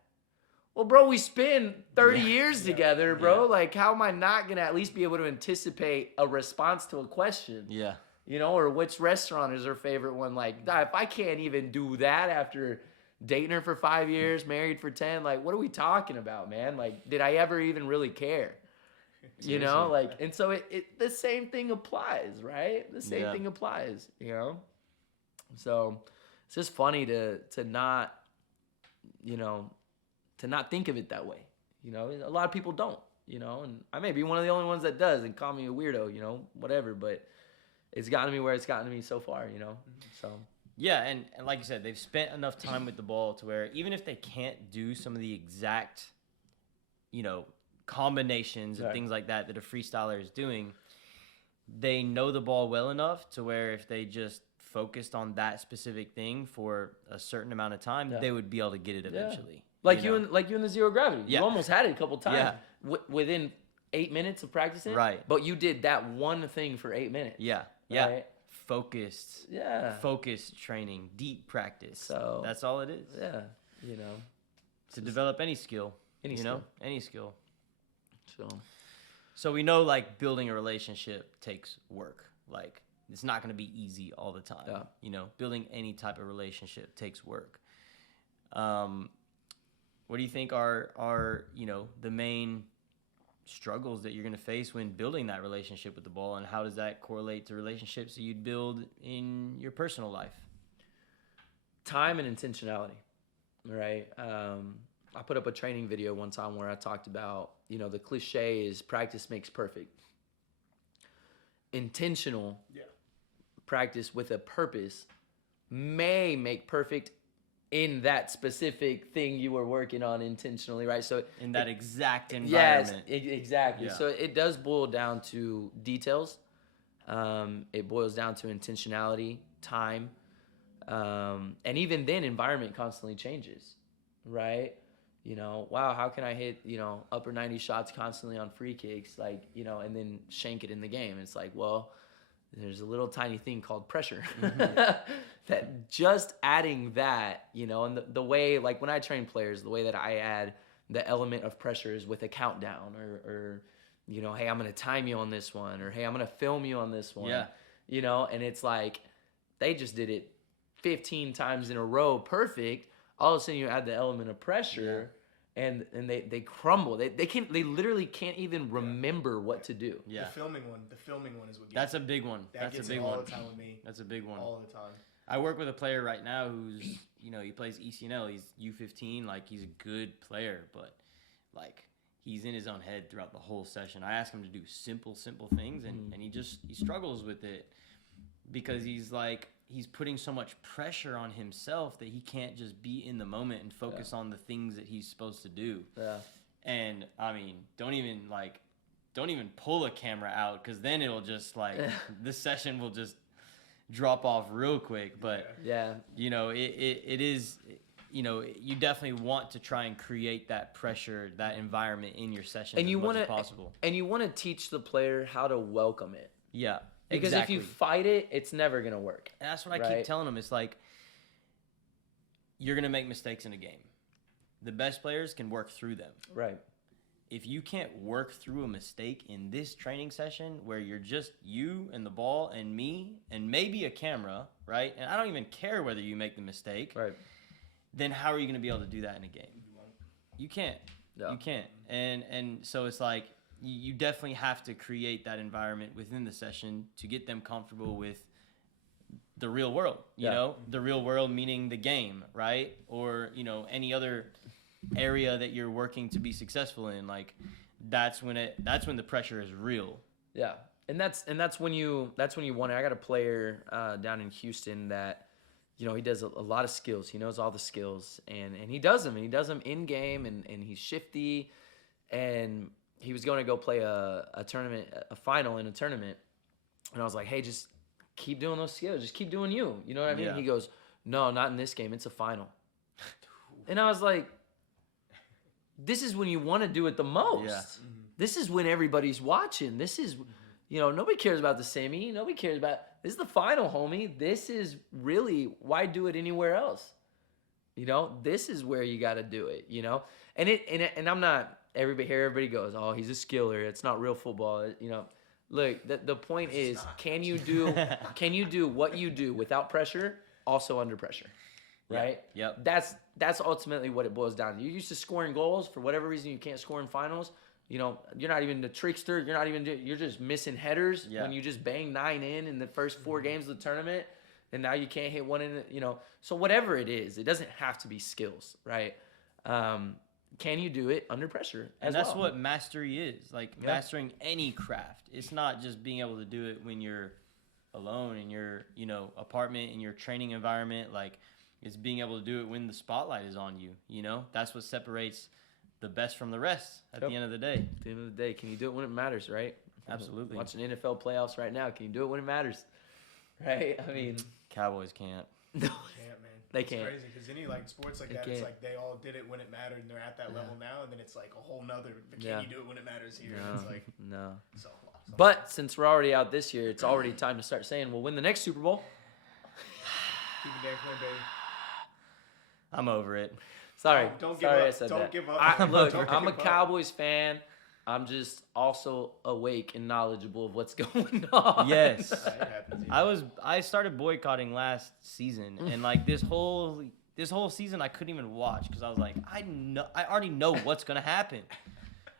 Well, bro, we spent 30 years together, bro. Like, how am I not going to at least be able to anticipate a response to a question? Yeah. You know, or which restaurant is her favorite one? Like, if I can't even do that after dating her for 5 years, married for 10, like, what are we talking about, man? Like, did I ever even really care? You know, like, and so it the same thing applies, right? The same thing applies, you know? So it's just funny to not, you know, to not think of it that way. You know, a lot of people don't, you know, and I may be one of the only ones that does and call me a weirdo, you know, whatever, but it's gotten me where it's gotten me so far, you know? So. Yeah, and like you said, they've spent enough time with the ball to where even if they can't do some of the exact, you know, combinations and things like that a freestyler is doing, they know the ball well enough to where if they just focused on that specific thing for a certain amount of time, they would be able to get it eventually. Like you in the zero gravity. Yeah. You almost had it a couple times within 8 minutes of practicing. Right. But you did that one thing for 8 minutes. Yeah. Yeah. Right? Focused. Yeah. Focused training, deep practice. So that's all it is. Yeah. You know. To develop any skill. Any skill. So we know, like, building a relationship takes work. Like, it's not going to be easy all the time. Yeah. You know, building any type of relationship takes work. What do you think are you know, the main struggles that you're going to face when building that relationship with the ball, and how does that correlate to relationships that you'd build in your personal life? Time and intentionality, right? I put up a training video one time where I talked about, you know, the cliche is practice makes perfect. Intentional practice with a purpose may make perfect in that specific thing you were working on intentionally, right? So in that exact environment. Yes, exactly. Yeah. So it does boil down to details. It boils down to intentionality, time, and even then, environment constantly changes, right? You know, wow, how can I hit, you know, upper 90 shots constantly on free kicks, like, you know, and then shank it in the game? It's like, well, there's a little tiny thing called pressure. That just adding that, you know, and the way, like when I train players, the way that I add the element of pressure is with a countdown or you know, hey, I'm going to time you on this one, or hey, I'm going to film you on this one. Yeah. You know, and it's like, they just did it 15 times in a row perfect. All of a sudden you add the element of pressure, and they crumble. They literally can't even remember what to do. Yeah. The filming one is what gets That's a me. big one. That That's gets a big it all one. the time with me. That's a big one. All the time. I work with a player right now who's, he plays ECNL. He's U15. Like, he's a good player, but, like, he's in his own head throughout the whole session. I ask him to do simple things, and he struggles with it because he's putting so much pressure on himself that he can't just be in the moment and focus on the things that he's supposed to do. Yeah. And, I mean, don't even pull a camera out, because then it'll just, this session will just drop off real quick. But Yeah. it is, you definitely want to try and create that pressure, that environment in your session as much as possible. And you want to teach the player how to welcome it. Yeah, Because exactly. if you fight it, it's never gonna work. And that's what I keep telling them. It's like, you're gonna make mistakes in a game. The best players can work through them. Right. If you can't work through a mistake in this training session where you're just you and the ball and me and maybe a camera, right? And I don't even care whether you make the mistake. Right. Then how are you going to be able to do that in a game? You can't. No. You can't. And so it's like, you definitely have to create that environment within the session to get them comfortable with the real world, you know? The real world meaning the game, right? Or, any other area that you're working to be successful in. Like, that's when the pressure is real. Yeah. And that's when you want it. I got a player down in Houston that, he does a lot of skills. He knows all the skills, and he does them. And he does them in game, and he's shifty. And he was going to go play a tournament, a final in a tournament. And I was like, hey, just keep doing those skills. Just keep doing you. You know what I mean? Yeah. He goes, no, not in this game. It's a final. And I was like, this is when you want to do it the most. Yeah. This is when everybody's watching. This is, nobody cares about the semi. Nobody cares about, this is the final, homie. This is really, why do it anywhere else? This is where you got to do it, And I'm not, everybody goes, oh, he's a skiller. It's not real football. Look, the point is, can you do what you do without pressure, also under pressure? Right? Yep. That's ultimately what it boils down to. You're used to scoring goals. For whatever reason, you can't score in finals. You're not even the trickster. You're just missing headers when you just bang 9 in the first 4 games of the tournament, and now you can't hit one in. So whatever it is, it doesn't have to be skills, right? Can you do it under pressure? And that's what mastery is. Like, mastering any craft. It's not just being able to do it when you're alone in your apartment, in your training environment. Like, it's being able to do it when the spotlight is on you. That's what separates the best from the rest at the end of the day. At the end of the day, can you do it when it matters, right? Absolutely. Watching NFL playoffs right now, can you do it when it matters? Right? I mean, Cowboys can't. No, Can't, man. They It's can't. crazy because any sports like that, it's like they all did it when it mattered, and they're at that level now, and then it's like a whole nother. But can you do it when it matters here? And it's like no. so. But since we're already out this year, it's already time to start saying we'll win the next Super Bowl. Keep it damn clean, baby. I'm over it. Sorry. Don't give Sorry up. I said Don't that. give up. Look, Don't I'm a give up. Cowboys fan. I'm just also awake and knowledgeable of what's going on. Yes. It happens, yeah. I started boycotting last season, and this whole season I couldn't even watch because I was like, I already know what's gonna happen.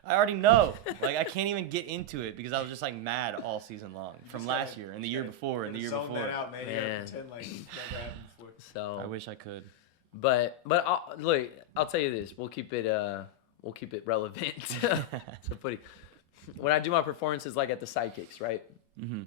I already know. Like, I can't even get into it because I was just mad all season long from last year and the year before and the year Zone before. that out, man. You Man. gotta pretend like it never happened before. So I wish I could. But I'll tell you this. We'll keep it relevant to footy. When I do my performances at the sidekicks, right? Mm-hmm.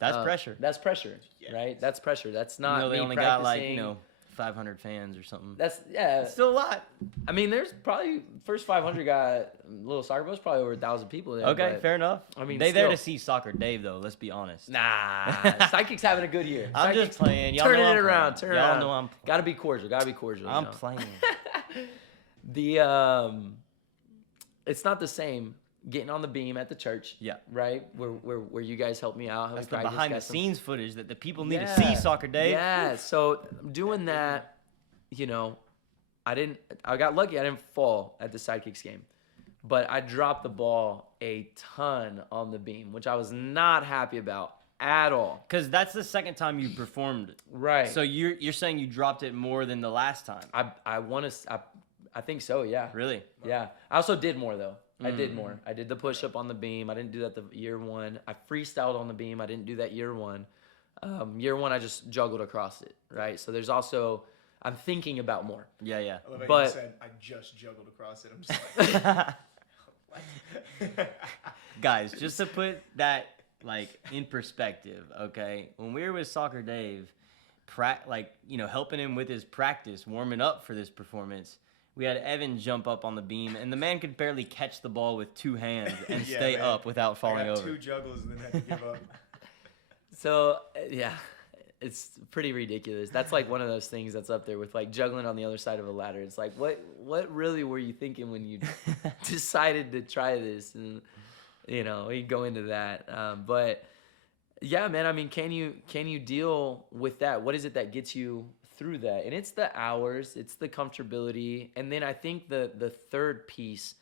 That's pressure. That's pressure, right? That's pressure. That's not they me only practicing. got 500 fans or something. That's It's still a lot. I mean, there's probably first 500 got little soccer ball's probably over 1,000 people there. Okay, but, fair enough. I mean, they there to still. see SocccerDave though. Let's be honest. Nah, Sidekicks having a good year. I'm just Sidekicks playing. Y'all turning know it I'm around. playing. Turn it Y'all around. know I'm. Gotta be cordial. I'm playing. It's not the same getting on the beam at the church. Yeah. Right. Where you guys help me out. That's the behind the scenes footage that the people need Yeah. to see. SocccerDave. Yeah. So doing that, I got lucky. I didn't fall at the Sidekicks game, but I dropped the ball a ton on the beam, which I was not happy about. at all. Because that's the second time you performed. Right. So you're saying you dropped it more than the last time. I think so, yeah. Really? Yeah. I also did more, though. I did more. I did the push-up on the beam. I didn't do that the year one. I freestyled on the beam. I didn't do that year one. Year one, I just juggled across it, right? So there's also, I'm thinking about more. Yeah. I love how But- you said, I just juggled across it. I'm just like, Guys, just to put that like in perspective, okay? When we were with SocccerDave, helping him with his practice, warming up for this performance, we had Evan jump up on the beam, and the man could barely catch the ball with two hands and Yeah, stay man. up without I falling got over. 2 juggles and then had to give up. So, yeah, it's pretty ridiculous. That's like one of those things that's up there with like juggling on the other side of a ladder. It's like, what really were you thinking when you decided to try this? And, we go into that. But yeah, man, I mean, can you deal with that? What is it that gets you through that? And it's the hours, it's the comfortability. And then I think the third piece,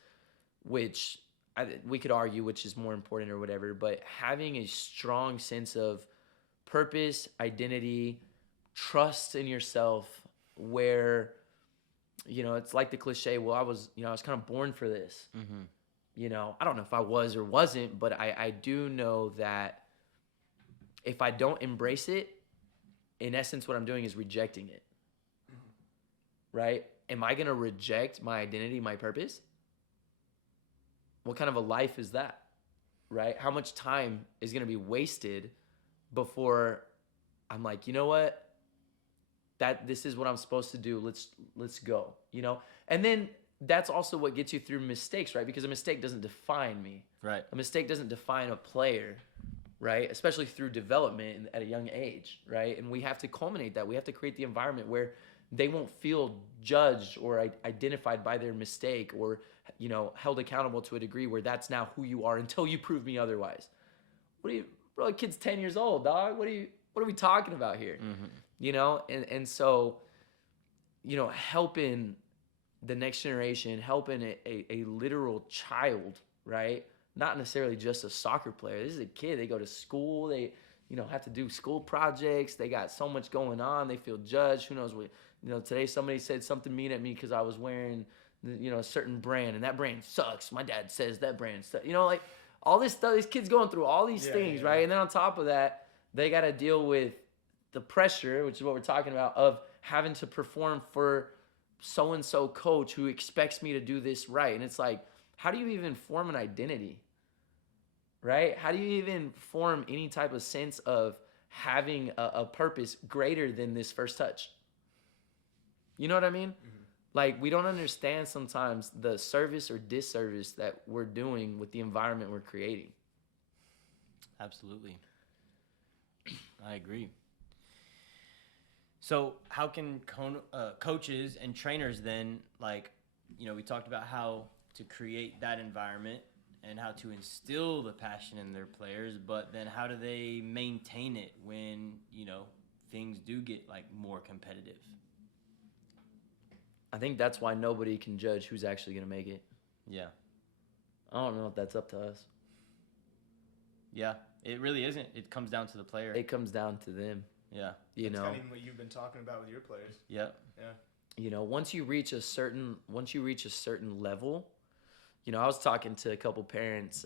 which we could argue which is more important or whatever, but having a strong sense of purpose, identity, trust in yourself, where, it's like the cliche, well, I was kind of born for this. Mm-hmm. I don't know if I was or wasn't, but I do know that if I don't embrace it, in essence, what I'm doing is rejecting it. Right? Am I going to reject my identity, my purpose? What kind of a life is that? Right? How much time is going to be wasted before I'm like, you know what? This is what I'm supposed to do. Let's go, And then that's also what gets you through mistakes, right? Because a mistake doesn't define me. Right. A mistake doesn't define a player, right? Especially through development at a young age, right? And we have to culminate that. We have to create the environment where they won't feel judged or identified by their mistake or, held accountable to a degree where that's now who you are until you prove me otherwise. Bro, the kid's 10 years old, dog. What are we talking about here? Mm-hmm. And so, helping the next generation, helping a literal child, right? Not necessarily just a soccer player. This is a kid. They go to school. They, have to do school projects. They got so much going on. They feel judged. Who knows what? Today somebody said something mean at me because I was wearing, a certain brand, and that brand sucks. My dad says that brand sucks. Like all this stuff. These kids going through all these things, right? And then on top of that, they got to deal with the pressure, which is what we're talking about, of having to perform for so-and-so coach who expects me to do this right. And it's like, how do you even form an identity, right? How do you even form any type of sense of having a purpose greater than this first touch? You know what I mean? Mm-hmm. Like, we don't understand sometimes the service or disservice that we're doing with the environment we're creating. Absolutely. I agree. So how can coaches and trainers then, we talked about how to create that environment and how to instill the passion in their players, but then how do they maintain it when, things do get more competitive? I think that's why nobody can judge who's actually going to make it. Yeah. I don't know if that's up to us. Yeah, it really isn't. It comes down to the player. It comes down to them. Yeah. That's kind of even what you've been talking about with your players. Yeah. Yeah. Once you reach a certain level, I was talking to a couple parents,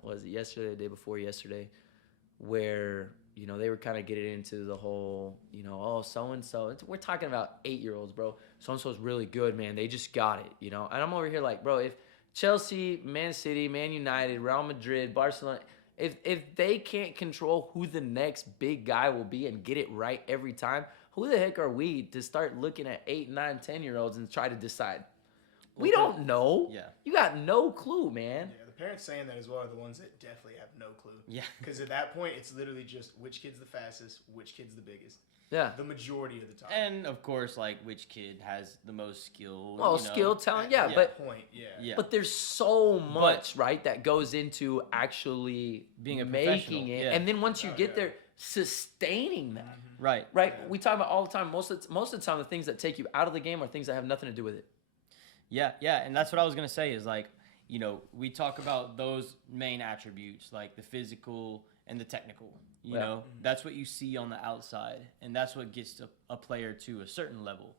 was it yesterday, the day before yesterday, where, they were kind of getting into the whole, oh, so-and-so. We're talking about 8-year-olds, bro. So-and-so's really good, man. They just got it, And I'm over here like, bro, if Chelsea, Man City, Man United, Real Madrid, Barcelona, if they can't control who the next big guy will be and get it right every time, who the heck are we to start looking at 8, 9, 10-year-olds and try to decide? We don't know. Yeah. You got no clue, man. Yeah, the parents saying that as well are the ones that definitely have no clue. Yeah. Because at that point, it's literally just which kid's the fastest, which kid's the biggest. Yeah. The majority of the time. And, of course, which kid has the most skill. Well, skill, talent, yeah. At But that point, yeah. But there's so much, right, that goes into actually being a making it. yeah. And then once you get there, sustaining that. Mm-hmm. Right. Right? Yeah. We talk about all the time. Most of the time, the things that take you out of the game are things that have nothing to do with it. Yeah, and that's what I was going to say is, you know, we talk about those main attributes, like the physical and the technical. You know, that's what you see on the outside, and that's what gets a player to a certain level.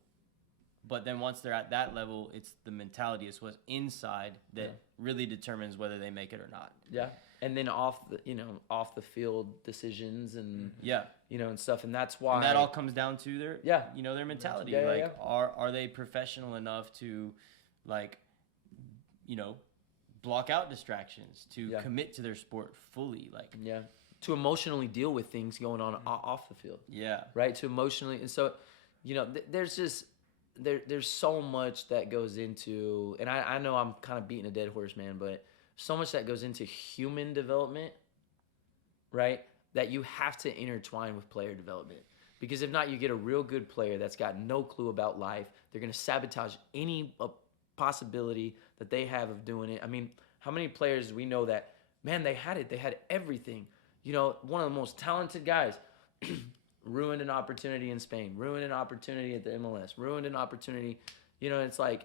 But then once they're at that level, it's the mentality. It's what's inside that really determines whether they make it or not. Yeah. And then off the field decisions and and stuff, and that's why. And that all comes down to their their mentality. Yeah, are they professional enough to, like, block out distractions, to commit to their sport fully, like to emotionally deal with things going on off the field. Yeah. Right. To emotionally, and so, there's just there's so much that goes into, and I know I'm kind of beating a dead horse, man, but so much that goes into human development, right? That you have to intertwine with player development. Because if not, you get a real good player that's got no clue about life. They're going to sabotage any possibility that they have of doing it. I mean, how many players do we know that, man, they had it. They had everything. One of the most talented guys ruined an opportunity in Spain, ruined an opportunity at the MLS, ruined an opportunity. It's like,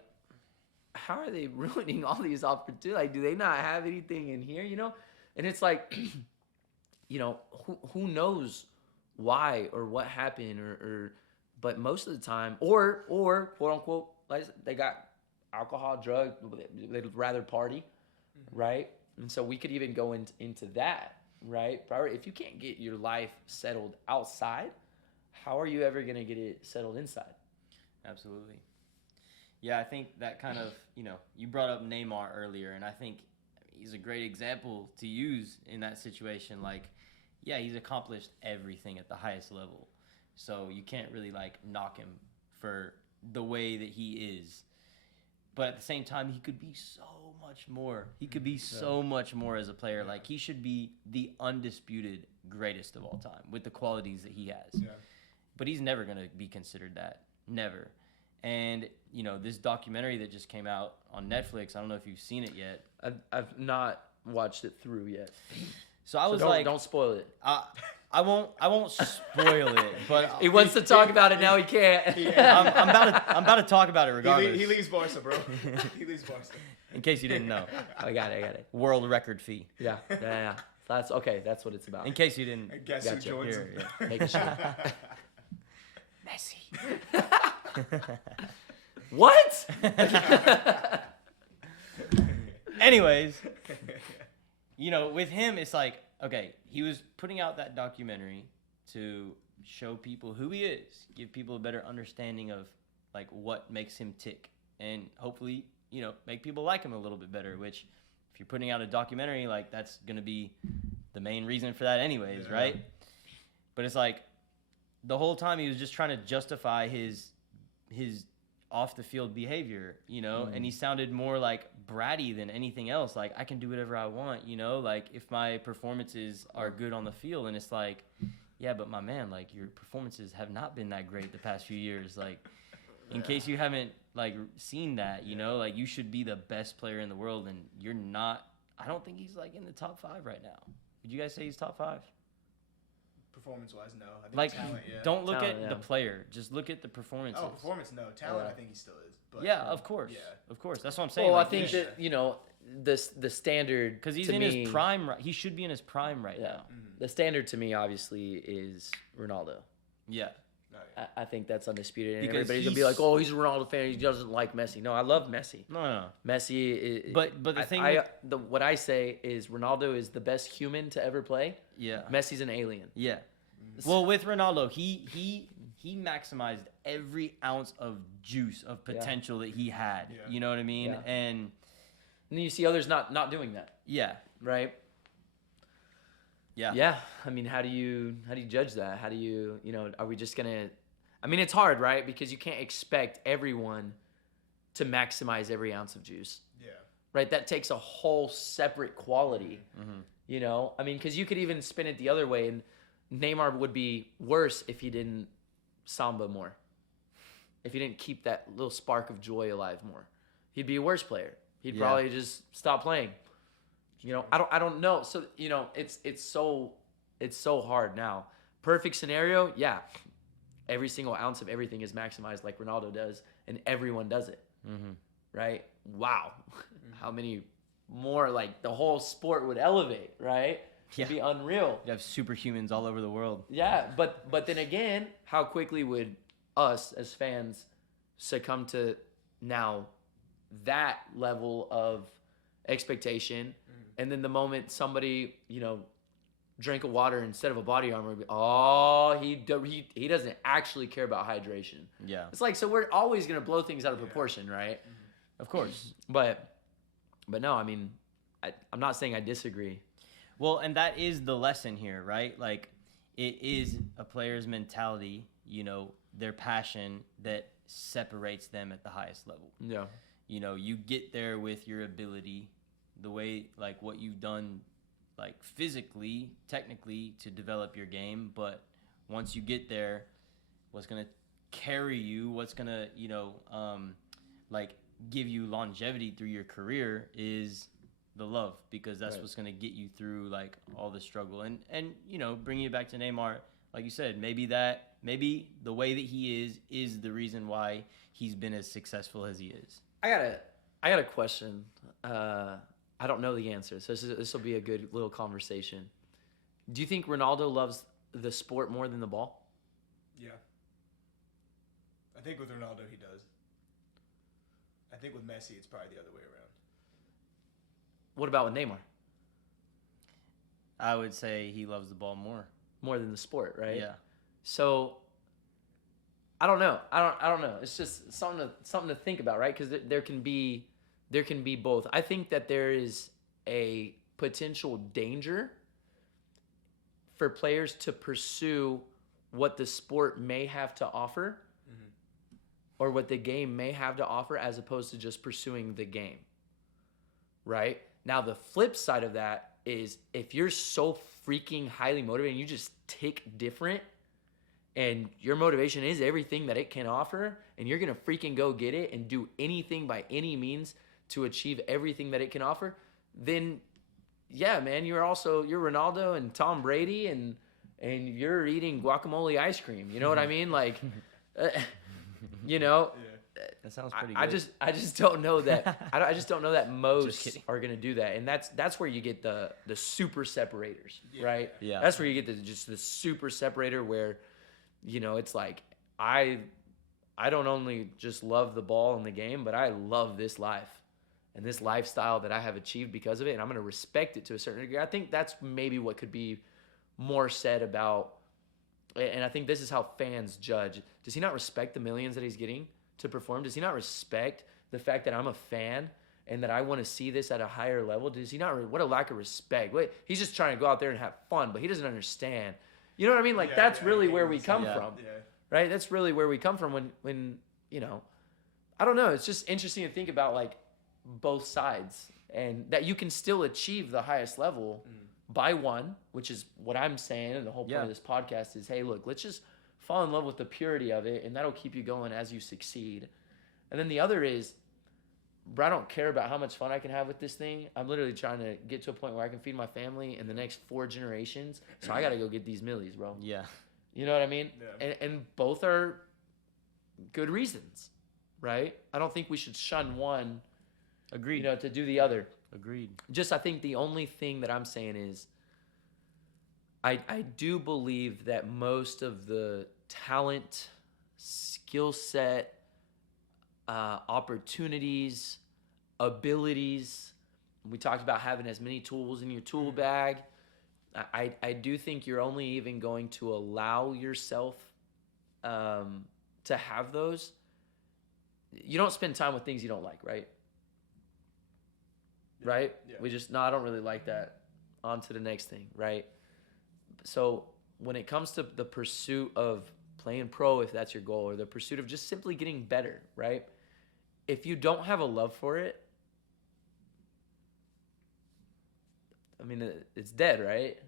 how are they ruining all these opportunities? Like, do they not have anything in here, And it's like, who knows why or what happened but most of the time, or quote unquote, like they got alcohol, drug, they'd rather party, right? And so we could even go into that, right? If you can't get your life settled outside, how are you ever going to get it settled inside? Absolutely. Yeah, I think that kind of, you brought up Neymar earlier, and I think he's a great example to use in that situation. Like, yeah, he's accomplished everything at the highest level. So you can't really, like, knock him for the way that he is. But at the same time, he could be so much more. He could be so much more as a player. Yeah. Like, he should be the undisputed greatest of all time with the qualities that he has. Yeah. But he's never going to be considered that. Never. And, this documentary that just came out on Netflix, I don't know if you've seen it yet. I've not watched it through yet. So I was don't spoil it. I won't spoil it, but he wants to talk about it now. He can't. I'm about to talk about it regardless. He leaves Barca, bro. He leaves Barca. In case you didn't know. I got it. World record fee. Yeah. That's okay. That's what it's about. In case you didn't. I guess who joins him. Yeah. Make sure. Messi. What? Anyways, with him, it's like, okay, he was putting out that documentary to show people who he is, give people a better understanding of, like, what makes him tick, and hopefully, make people like him a little bit better, which, if you're putting out a documentary, like, that's going to be the main reason for that anyways, right? But it's like, the whole time he was just trying to justify his off-the-field behavior, and he sounded more, like, bratty than anything else. Like, I can do whatever I want, like, if my performances are good on the field. And it's like, yeah, but my man, like, your performances have not been that great the past few years. Like, in case you haven't, like, seen that, like, you should be the best player in the world, and you're not. I don't think he's, like, in the top 5 right now. Would you guys say he's top 5? Performance-wise, no. I think like, talent, don't look at the player. Just look at the performances. Oh, performance, no. Talent, I think he still is. But, yeah, of course. Yeah. Of course. That's what I'm saying. Well, I think that, the standard, because he's in his prime. He should be in his prime right now. Mm-hmm. The standard to me, obviously, is Ronaldo. Yeah. I think that's undisputed. And because everybody's going to be like, oh, he's a Ronaldo fan. He doesn't like Messi. No, I love Messi. No. Messi is... But the thing... what I say is Ronaldo is the best human to ever play. Yeah. Messi's an alien. Yeah. Well, with Ronaldo, he maximized every ounce of juice, of potential that he had. Yeah. You know what I mean? Yeah. And then you see others not doing that. Yeah. Right? Yeah. Yeah. I mean, how do you judge that? How do you, are we just going to... I mean, it's hard, right? Because you can't expect everyone to maximize every ounce of juice. Yeah. Right? That takes a whole separate quality. Mm-hmm. I mean, because you could even spin it the other way, and Neymar would be worse if he didn't samba more. If he didn't keep that little spark of joy alive more. He'd be a worse player. He'd probably just stop playing. I don't know. So, it's so hard now. Perfect scenario, yeah. Every single ounce of everything is maximized like Ronaldo does, and everyone does it. Mm-hmm. Right? Wow. Mm-hmm. How many more like the whole sport would elevate, right? It'd be unreal. You have superhumans all over the world. Yeah, but then again, how quickly would us as fans succumb to now that level of expectation? And then the moment somebody, drink a water instead of a body armor, he doesn't actually care about hydration. Yeah. It's like, so we're always going to blow things out of proportion, right? Of course. But no, I mean, I'm not saying I disagree. Well, and that is the lesson here, right? Like, it is a player's mentality, their passion that separates them at the highest level. Yeah. You get there with your ability, the way, like, what you've done, like, physically, technically, to develop your game. But once you get there, what's going to carry you, what's going to, give you longevity through your career is the love, because that's what's going to get you through, like, all the struggle. And bringing it back to Neymar, like you said, maybe the way that he is the reason why he's been as successful as he is. I got a question. I don't know the answer, so this will be a good little conversation. Do you think Ronaldo loves the sport more than the ball? Yeah. I think with Ronaldo he does. I think with Messi it's probably the other way around. What about with Neymar? I would say he loves the ball more. More than the sport, right? Yeah. So I don't know. I don't know. It's just something to think about, right? Because there can be both. I think that there is a potential danger for players to pursue what the sport may have to offer, or what the game may have to offer, as opposed to just pursuing the game, right? Now, the flip side of that is, if you're so freaking highly motivated and you just tick different, and your motivation is everything that it can offer, and you're going to freaking go get it and do anything by any means to achieve everything that it can offer, then yeah, man, you're Ronaldo and Tom Brady, and you're eating guacamole ice cream. You know what I mean? Like, That sounds pretty good. I just don't know that. I just don't know that most are gonna do that, and that's where you get the super separators, right? Yeah. That's where you get the super separator where, it's like I don't only just love the ball and the game, but I love this life and this lifestyle that I have achieved because of it, and I'm gonna respect it to a certain degree. I think that's maybe what could be more said about, and I think this is how fans judge. Does he not respect the millions that he's getting to perform? Does he not respect the fact that I'm a fan and that I want to see this at a higher level? Does he not? What a lack of respect. Wait, he's just trying to go out there and have fun, but he doesn't understand. You know what I mean? Like, that's really where we come from, right? That's really where we come from when I don't know. It's just interesting to think about, like, both sides, and that you can still achieve the highest level by one, which is what I'm saying. And the whole point of this podcast is, hey, look, let's just fall in love with the purity of it, and that'll keep you going as you succeed. And then the other is, bro, I don't care about how much fun I can have with this thing. I'm literally trying to get to a point where I can feed my family in the next 4 generations. So I got to go get these millies, bro. Yeah. You know what I mean? Yeah. And both are good reasons, right? I don't think we should shun one, Agreed. to do the other. Agreed. Just, I think the only thing that I'm saying is, I do believe that most of the talent, skill set, opportunities, abilities, we talked about having as many tools in your tool bag. I do think you're only even going to allow yourself to have those. You don't spend time with things you don't like, right? Yeah. Right? Yeah. We just, no, I don't really like that. On to the next thing, right? So when it comes to the pursuit of playing pro, if that's your goal, or the pursuit of just simply getting better, right? If you don't have a love for it, I mean, it's dead, right?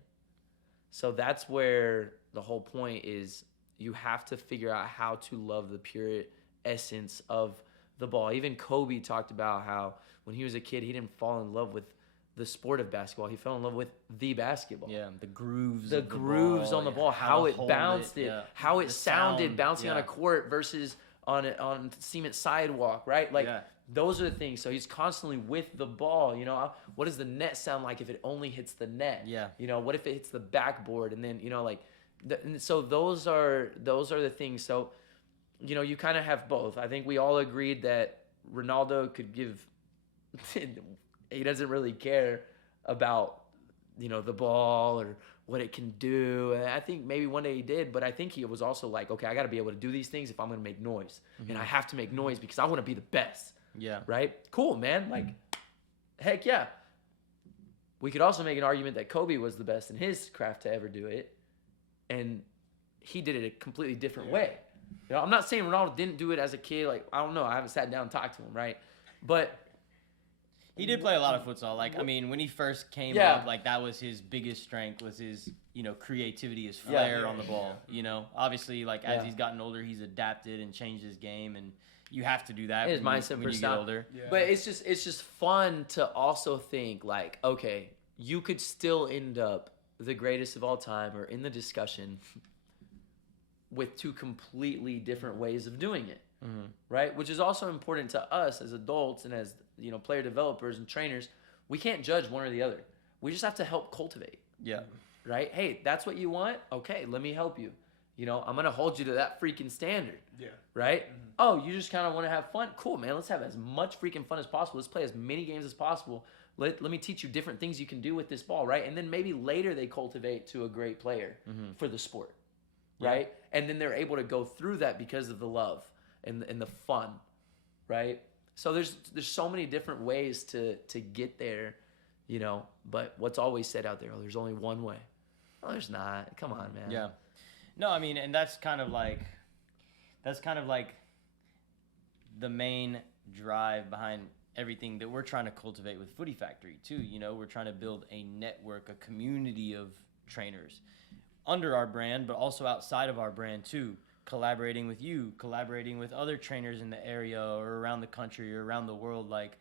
So that's where the whole point is. You have to figure out how to love the pure essence of the ball. Even Kobe talked about how when he was a kid, he didn't fall in love with the sport of basketball. He fell in love with the basketball. Yeah, the grooves. The grooves on the ball, how it bounced how it The sounded sound, bouncing on a court versus on cement sidewalk, right? Like Those are the things. So he's constantly with the ball. You know, what does the net sound like if it only hits the net? Yeah. You know, what if it hits the backboard? And then, you know, like, so those are the things. So, you know, you kind of have both. I think we all agreed that Ronaldo could give. He doesn't really care about, you know, the ball or what it can do. And I think maybe one day he did, but I think he was also like, okay, I got to be able to do these things if I'm going to make noise. And I have to make noise because I want to be the best. Yeah. Right? Cool, man. Like, heck yeah. We could also make an argument that Kobe was the best in his craft to ever do it. And he did it a completely different way. You know, I'm not saying Ronaldo didn't do it as a kid. Like, I don't know. I haven't sat down and talked to him, right? But he did play a lot of futsal. Like, I mean, when he first came Yeah. up, like, that was his biggest strength, was his, you know, creativity, his flair on the ball. You know, obviously, like, as he's gotten older, he's adapted and changed his game, and you have to do that His mindset when you get older. Yeah. But it's just fun to also think like, okay, you could still end up the greatest of all time or in the discussion with two completely different ways of doing it, right? Which is also important to us as adults and as, you know, player developers and trainers. We can't judge one or the other. We just have to help cultivate, Yeah. right? Hey, that's what you want? Okay, let me help you. You know, I'm going to hold you to that freaking standard. Yeah. Right? Oh, you just kind of want to have fun? Cool, man. Let's have as much freaking fun as possible. Let's play as many games as possible. Let me teach you different things you can do with this ball, right? And then maybe later they cultivate to a great player for the sport, right? And then they're able to go through that because of the love and the fun, right? So there's so many different ways to get there, you know. But what's always said out there, oh, there's only one way. Oh, there's not. Come on, man. Yeah. No, I mean, and that's kind of like the main drive behind everything that we're trying to cultivate with Footy Factory too. You know, we're trying to build a network, a community of trainers under our brand, but also outside of our brand too, collaborating with you, collaborating with other trainers in the area or around the country or around the world. Like,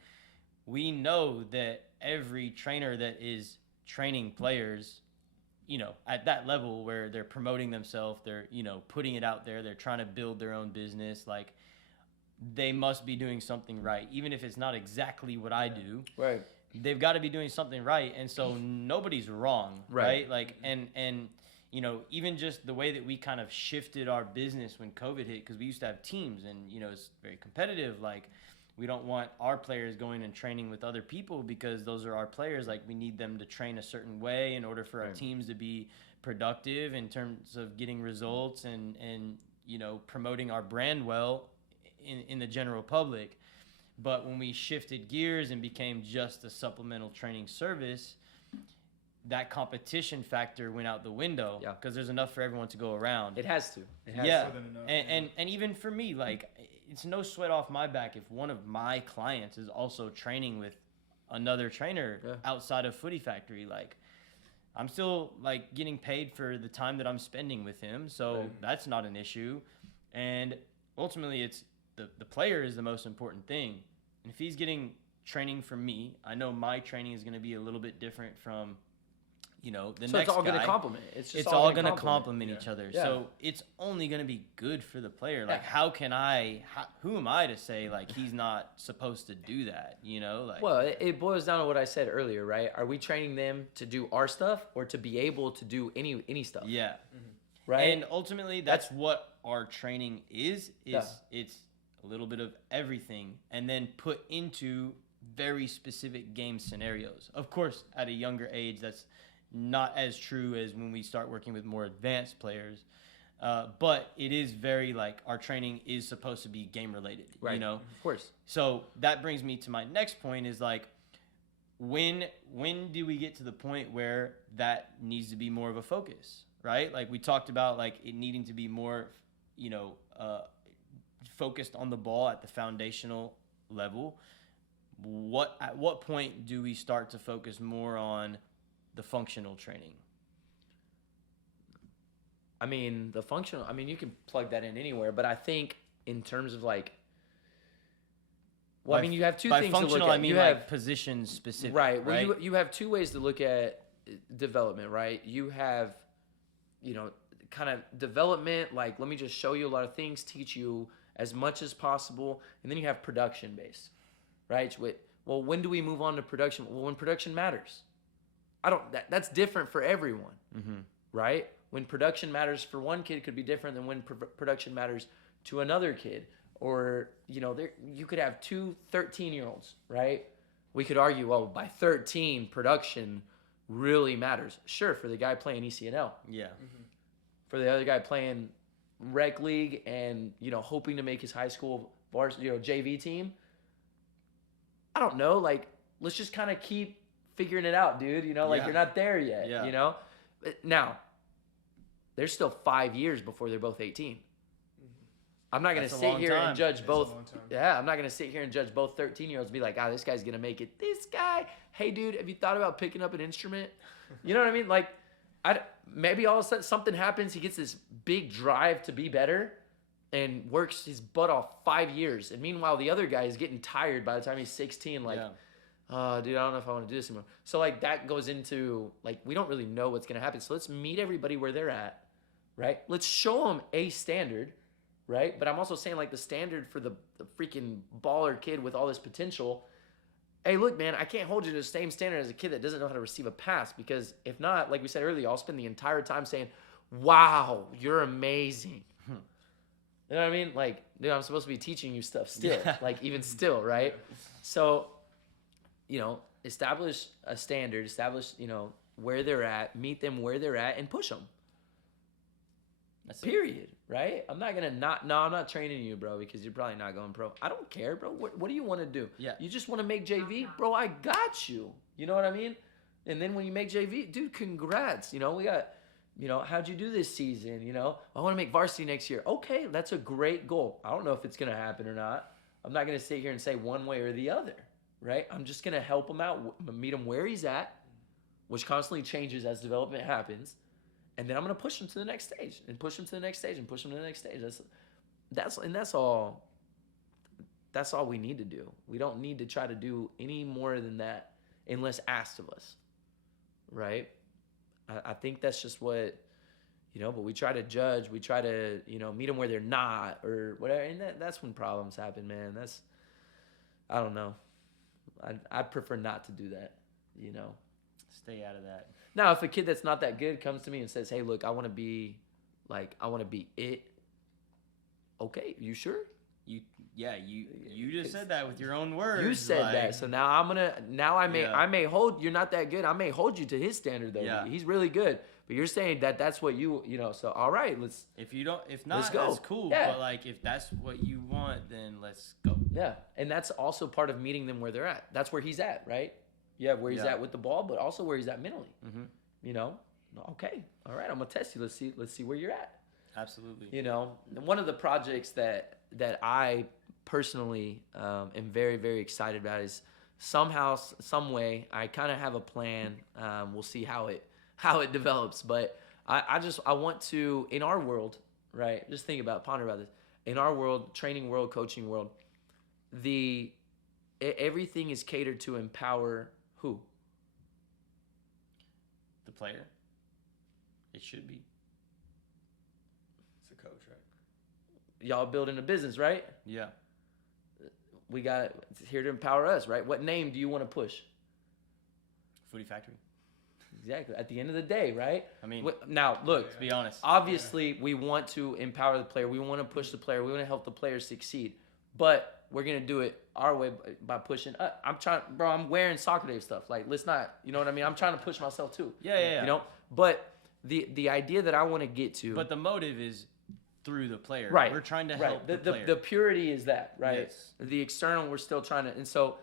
we know that every trainer that is training players, you know, at that level where they're promoting themselves, they're, you know, putting it out there, they're trying to build their own business, like, they must be doing something right. Even if it's not exactly what I do, Right. they've got to be doing something right. And so nobody's wrong, right? Like, and you know, even just the way that we kind of shifted our business when COVID hit, because we used to have teams and, you know, it's very competitive. Like, we don't want our players going and training with other people because those are our players. Like, we need them to train a certain way in order for our teams to be productive in terms of getting results and you know, promoting our brand well in the general public. But when we shifted gears and became just a supplemental training service, that competition factor went out the window because there's enough for everyone to go around. It has to. It has Yeah, to. and even for me, like, it's no sweat off my back if one of my clients is also training with another trainer outside of Footy Factory. Like, I'm still, like, getting paid for the time that I'm spending with him, so that's not an issue. And ultimately, it's the player is the most important thing. And if he's getting training from me, I know my training is going to be a little bit different from, you know, the next guy. So it's all going to complement. It's all going to complement each other. Yeah. So it's only going to be good for the player. Like, who am I to say, like, he's not supposed to do that, you know? Like, well, it boils down to what I said earlier, right? Are we training them to do our stuff or to be able to do any stuff? Yeah. Right? And ultimately, that's what our training is it's a little bit of everything and then put into very specific game scenarios. Of course, at a younger age, that's not as true as when we start working with more advanced players. But it is very, like, our training is supposed to be game related, you know? Of course. So that brings me to my next point is, like, when do we get to the point where that needs to be more of a focus, right? Like, we talked about, like, it needing to be more, you know, focused on the ball at the foundational level. At what point do we start to focus more on the functional training? I mean, you can plug that in anywhere, but I think in terms of, like, well, I mean, you have two things to look at. By functional, I mean, you like, have position specific. Right. Well, you have two ways to look at development, right? You have, you know, kind of development, like, let me just show you a lot of things, teach you as much as possible, and then you have production based, right? Well, when do we move on to production? Well, when production matters. That's different for everyone, right? When production matters for one kid could be different than when production matters to another kid. Or, you could have two 13-year-olds, right? We could argue, well, by 13, production really matters. Sure, for the guy playing ECNL. Yeah. For the other guy playing rec league and, hoping to make his high school JV team. I don't know. Like, let's just kind of keep figuring it out, dude. You're not there yet, But now, there's still 5 years before they're both 18. I'm not going to sit here and judge both. Yeah, I'm not going to sit here and judge both 13-year-olds and be like, this guy's going to make it. This guy, hey, dude, have you thought about picking up an instrument? You know what I mean? Like, maybe all of a sudden something happens. He gets this big drive to be better and works his butt off 5 years. And meanwhile, the other guy is getting tired by the time he's 16. Like, dude, I don't know if I want to do this anymore. So, like, that goes into, like, we don't really know what's going to happen. So let's meet everybody where they're at, right? Let's show them a standard. Right? But I'm also saying, like, the standard for the freaking baller kid with all this potential, hey, look, man, I can't hold you to the same standard as a kid that doesn't know how to receive a pass, because if not, like we said earlier, I'll spend the entire time saying, wow, you're amazing. You know what I mean? Like, dude, I'm supposed to be teaching you stuff still, like, even still, right? So, establish a standard, establish, where they're at, meet them where they're at, and push them. That's period, right? I'm not I'm not training you, bro, because you're probably not going pro. I don't care, bro. What do you want to do? Yeah. You just want to make JV? Bro, I got you. You know what I mean? And then when you make JV, dude, congrats. We got, how'd you do this season? I want to make varsity next year. Okay, that's a great goal. I don't know if it's going to happen or not. I'm not going to sit here and say one way or the other, right? I'm just going to help him out, meet him where he's at, which constantly changes as development happens. And then I'm going to push him to the next stage and push him to the next stage and push him to the next stage. That's all we need to do. We don't need to try to do any more than that unless asked of us, right? I think that's just what, but we try to judge. We try to, meet them where they're not or whatever. And that's when problems happen, man. I don't know. I'd prefer not to do that, Stay out of that. Now, if a kid that's not that good comes to me and says, hey, look, I want to be it. Okay, you sure? You just said that with your own words. You said that. So now I may hold, you're not that good. I may hold you to his standard though. Yeah. He's really good. But you're saying that's what so all right, let's let's go. That's cool. Yeah. But like if that's what you want, then let's go. Yeah. And that's also part of meeting them where they're at. That's where he's at, right? Yeah, where he's at with the ball, but also where he's at mentally. Okay, all right, I'm gonna test you. Let's see where you're at. Absolutely. One of the projects that I personally am very, very excited about is somehow, some way, I kind of have a plan. We'll see how it develops, but I want to, in our world, right? Just ponder about this. In our world, training world, coaching world, everything is catered to empower who? The player. It should be. It's a coach, right? Y'all building a business, right? Yeah. It's here to empower us, right? What name do you want to push? Footy Factory. Exactly. At the end of the day, right? I mean, now look. To be honest, obviously we want to empower the player. We want to push the player. We want to help the player succeed. But we're gonna do it our way by pushing. I'm wearing SocccerDave stuff. Like, let's not. You know what I mean? I'm trying to push myself too. Yeah. But the idea that I want to get to. But the motive is through the player. Right. We're trying to help the player. The purity is that, right? Yes. The external, we're still trying to. And so,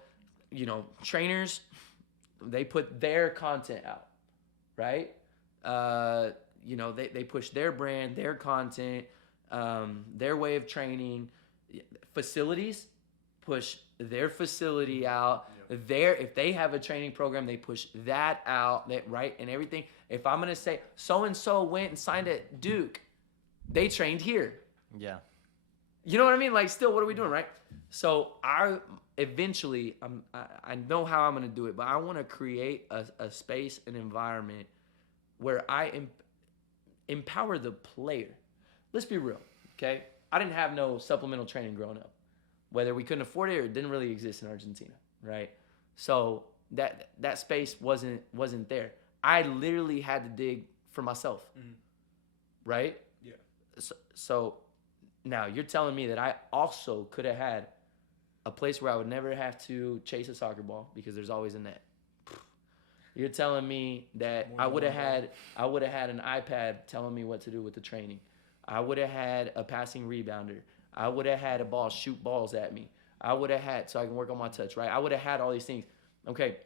trainers, they put their content out, right? They push their brand, their content, their way of training. Facilities push their facility out. Yep. If they have a training program, they push that out, right? And everything. If I'm gonna say so and so went and signed at Duke, they trained here. Yeah. You know what I mean? Like, still, what are we doing, right? So I know how I'm gonna do it, but I want to create a space, an environment where I empower the player. Let's be real, okay? I didn't have no supplemental training growing up. Whether we couldn't afford it or it didn't really exist in Argentina. right? So that space wasn't there. I literally had to dig for myself, right? Yeah. So now you're telling me that I also could have had a place where I would never have to chase a soccer ball because there's always a net. You're telling me that I would have had an iPad telling me what to do with the training. I would have had a passing rebounder. I would have had a ball shoot balls at me. I would have had, so I can work on my touch, right? I would have had all these things. Okay,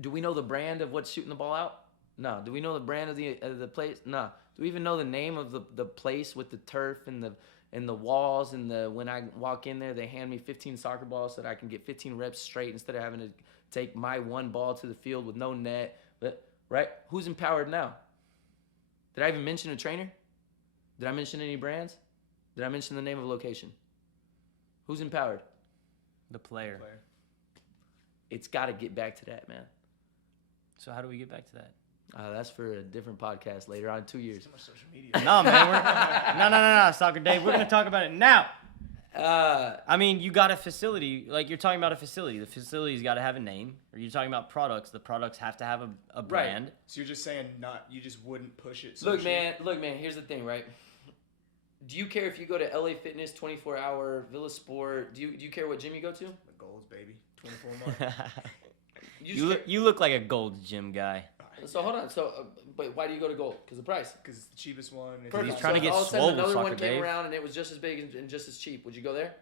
do we know the brand of what's shooting the ball out? No. Do we know the brand of the place? No. Do we even know the name of the place with the turf and the walls and when I walk in there, they hand me 15 soccer balls so that I can get 15 reps straight instead of having to take my one ball to the field with no net. But right? Who's empowered now? Did I even mention a trainer? Did I mention any brands? Did I mention the name of a location? Who's empowered? The player. It's got to get back to that, man. So how do we get back to that? That's for a different podcast later on in 2 years. Too much social media. No, man. No, Soccer Dave. We're going to talk about it now. I mean, you got a facility. Like, you're talking about a facility. The facility's got to have a name. Or you're talking about products. The products have to have a brand. Right. So you're just saying you just wouldn't push it. Look, man, here's the thing, right? Do you care if you go to LA Fitness, 24-hour, Villa Sport? Do you care what gym you go to? The goals, baby. 24 months. You look like a Gold's Gym guy. So hold on. But why do you go to Gold? Because the price. Because it's the cheapest one. He's trying to get all of a swole sudden another Soccer one came Dave. around and it was just as big and just as cheap. Would you go there?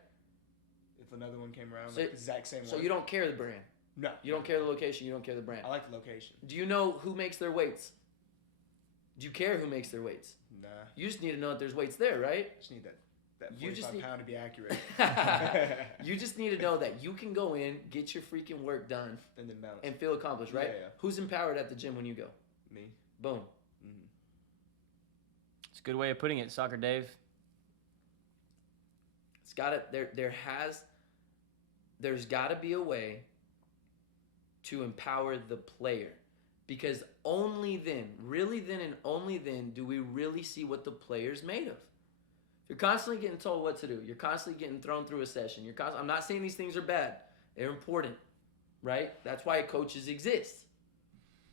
If another one came around, So- like the exact same one. So you don't care the brand. No. You don't care the location. You don't care the brand. I like the location. Do you know who makes their weights? Do you care who makes their weights? Nah. You just need to know that there's weights there, right? Just need that You just 45 pound to be accurate. You just need to know that you can go in, get your freaking work done, And then bounce. and feel accomplished, right? Yeah. Who's empowered at the gym when you go? Me. Boom. Mm-hmm. It's a good way of putting it, Soccer Dave. It's gotta there's gotta be a way to empower the player. Because only then, really then and only then do we really see what the player's made of. You're constantly getting told what to do. You're constantly getting thrown through a session. I'm not saying these things are bad. They're important, right? That's why coaches exist,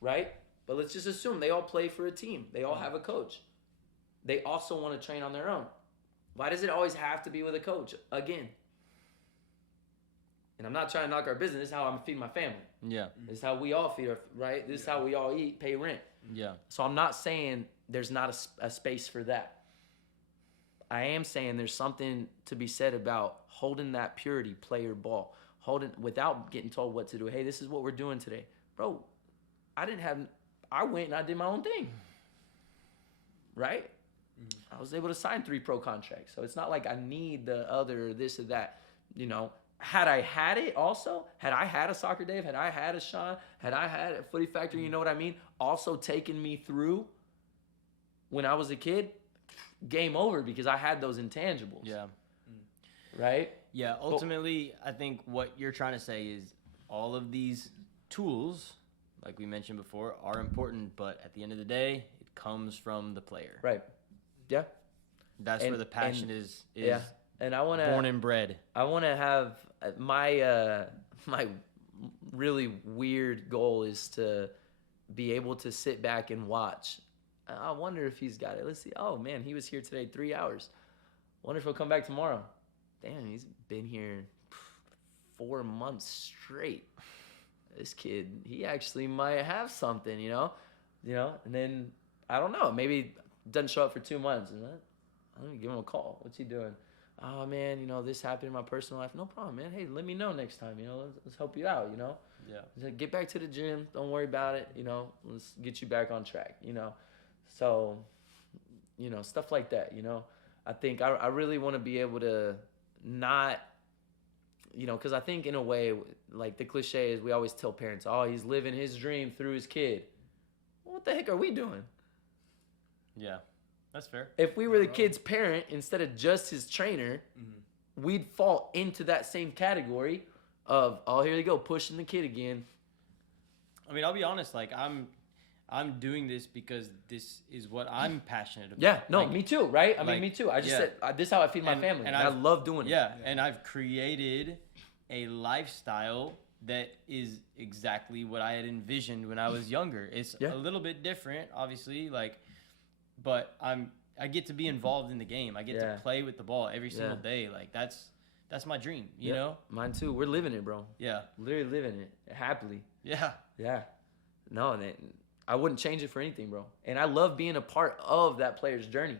right? But let's just assume they all play for a team. They all have a coach. They also want to train on their own. Why does it always have to be with a coach? Again. And I'm not trying to knock our business. This is how I'm feeding my family. Yeah. This is how we all feed our, right? This is how we all eat, pay rent. Yeah. So I'm not saying there's not a space for that. I am saying there's something to be said about holding that purity, player ball, holding without getting told what to do. Hey, this is what we're doing today. Bro, I went and I did my own thing. Right? I was able to sign 3 pro contracts. So it's not like I need the other, this or that. You know, had I had it also, had I had a Soccer Dave, had I had a Sean, had I had a Footy Factory, you know what I mean? Also taking me through when I was a kid, game over because I had those intangibles. Yeah. Right? Yeah. Ultimately, I think what you're trying to say is all of these tools, like we mentioned before, are important, but at the end of the day, it comes from the player. Right. Yeah. That's where the passion is yeah. And I want to born and bred. I want to have my really weird goal is to be able to sit back and watch. I wonder if he's got it. Let's see. Oh man, he was here today 3 hours. Wonder if he'll come back tomorrow. Damn, he's been here 4 months straight. This kid, he actually might have something, you know. And then I don't know. Maybe doesn't show up for 2 months. And I'm gonna give him a call. What's he doing? Oh man, this happened in my personal life. No problem, man. Hey, let me know next time. Let's help you out. Yeah. Get back to the gym. Don't worry about it. Let's get you back on track. So, stuff like that. I think I really want to be able to not, because I think in a way, like the cliche is we always tell parents, oh, he's living his dream through his kid. Well, what the heck are we doing? Yeah. That's fair. If we were the kid's parent instead of just his trainer, we'd fall into that same category of, oh, here they go, pushing the kid again. I mean, I'll be honest. Like, I'm doing this because this is what I'm passionate about. Yeah, no, like, me too, right? I mean, me too. I just said, this is how I feed my family. And I love doing it. Yeah, and I've created a lifestyle that is exactly what I had envisioned when I was younger. It's a little bit different, obviously, like, but I get to be involved in the game. I get to play with the ball every single day. Like, that's my dream, you know? Mine too. We're living it, bro. Yeah. Literally living it happily. Yeah. Yeah. No, I wouldn't change it for anything, bro. And I love being a part of that player's journey.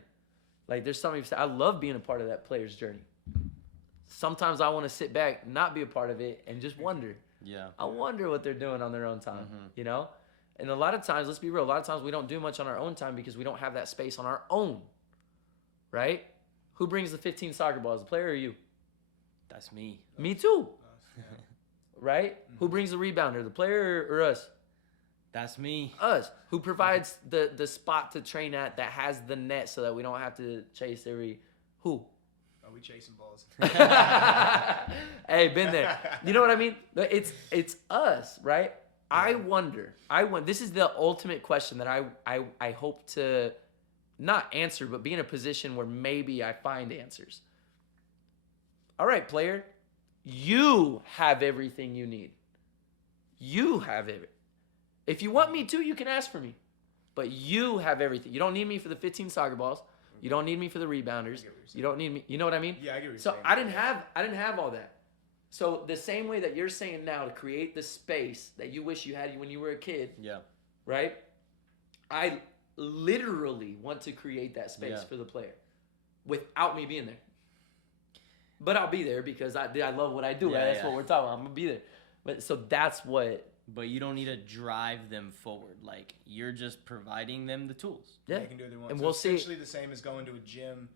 Like, there's something I love being a part of that player's journey. Sometimes I want to sit back, not be a part of it, and just wonder. Yeah. I wonder what they're doing on their own time, you know? And a lot of times, let's be real, a lot of times we don't do much on our own time because we don't have that space on our own, right? Who brings the 15 soccer balls, the player or you? That's me. Me too. Right? Who brings the rebounder, the player or us? That's me. Us. Who provides the spot to train at that has the net so that we don't have to chase who? Oh, we chasing balls. Hey, been there. You know what I mean? It's us, right? I wonder. This is the ultimate question that I hope to not answer, but be in a position where maybe I find answers. All right, player, you have everything you need. You have it. If you want me to, you can ask for me. But you have everything. You don't need me for the 15 soccer balls. You don't need me for the rebounders. You don't need me. You know what I mean? Yeah, I get what you're so saying. I didn't have all that. So the same way that you're saying now to create the space that you wish you had when you were a kid. Yeah. Right? I literally want to create that space for the player without me being there. But I'll be there because I love what I do. Yeah, right? That's what we're talking about. I'm gonna be there. But so that's what. But you don't need to drive them forward. Like, you're just providing them the tools. Yeah. They can do what they want. And So we'll it's see. essentially the same as going to a gym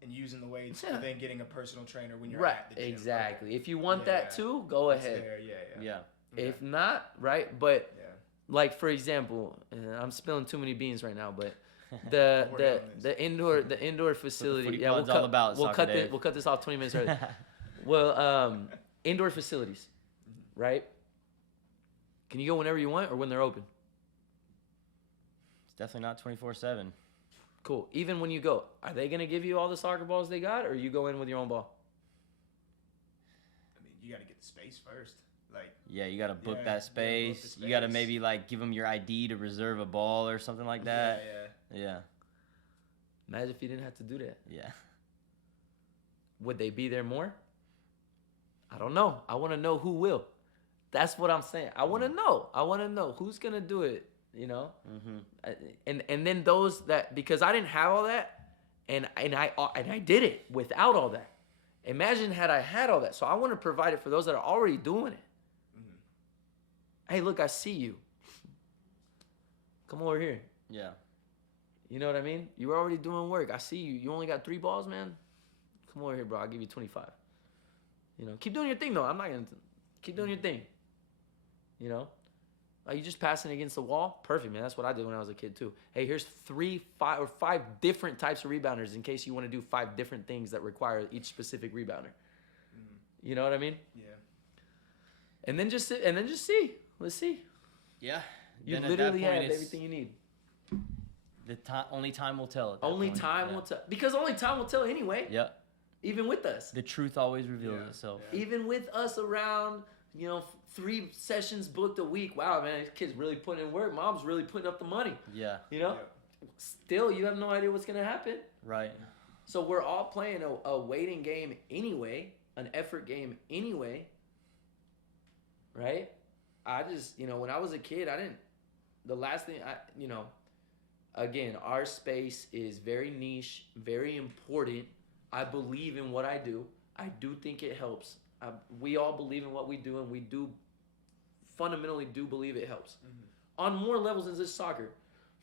and using the weights and then getting a personal trainer when you're Right. at the gym. Exactly. If you want that too, go It's ahead. there, yeah. If not, right? But Yeah. like for example, I'm spilling too many beans right now, but the indoor facility. Yeah, FOOTYPOD's all about, we'll cut this off 20 minutes early. Well, indoor facilities, right? Can you go whenever you want or when they're open? It's definitely not 24/7. Cool. Even when you go, are they gonna give you all the soccer balls they got, or you go in with your own ball? I mean, you got to get the space first. Like, Yeah, you got to book Yeah, that you gotta book space. the You got to space. maybe, like, give them your ID to reserve a ball or something like that. Yeah. Imagine if you didn't have to do that. Yeah. Would they be there more? I don't know. I want to know who will. That's what I'm saying. I want to know. I want to know who's gonna do it. You know. And then those that, because I didn't have all that, and I did it without all that. Imagine had I had all that. So I want to provide it for those that are already doing it. Hey, look, I see you. Come over here. Yeah. You know what I mean? You were already doing work. I see you. You only got 3 balls, man. Come over here, bro. I'll give you 25. You know, keep doing your thing, though. I'm not going to keep doing your thing. You know? Are you just passing against the wall? Perfect, man. That's what I did when I was a kid, too. Hey, here's 5 different types of rebounders in case you want to do 5 different things that require each specific rebounder. You know what I mean? Yeah. And then just see. Let's see. Yeah. You Then at literally that point, have it's- everything you need. Only time will tell. At that Only point. time will tell. Because only time will tell anyway. Yeah. Even with us. The truth always reveals Yeah. itself. Yeah. Even with us around, 3 sessions booked a week. Wow, man, this kid's really putting in work. Mom's really putting up the money. Yeah. You know? Yeah. Still, you have no idea what's going to happen. Right. So we're all playing a waiting game anyway, an effort game anyway. Right? I just, when I was a kid, the last thing, again, our space is very niche, very important. I believe in what I do. I do think it helps. We all believe in what we do, and we do fundamentally do believe it helps. On more levels than just soccer.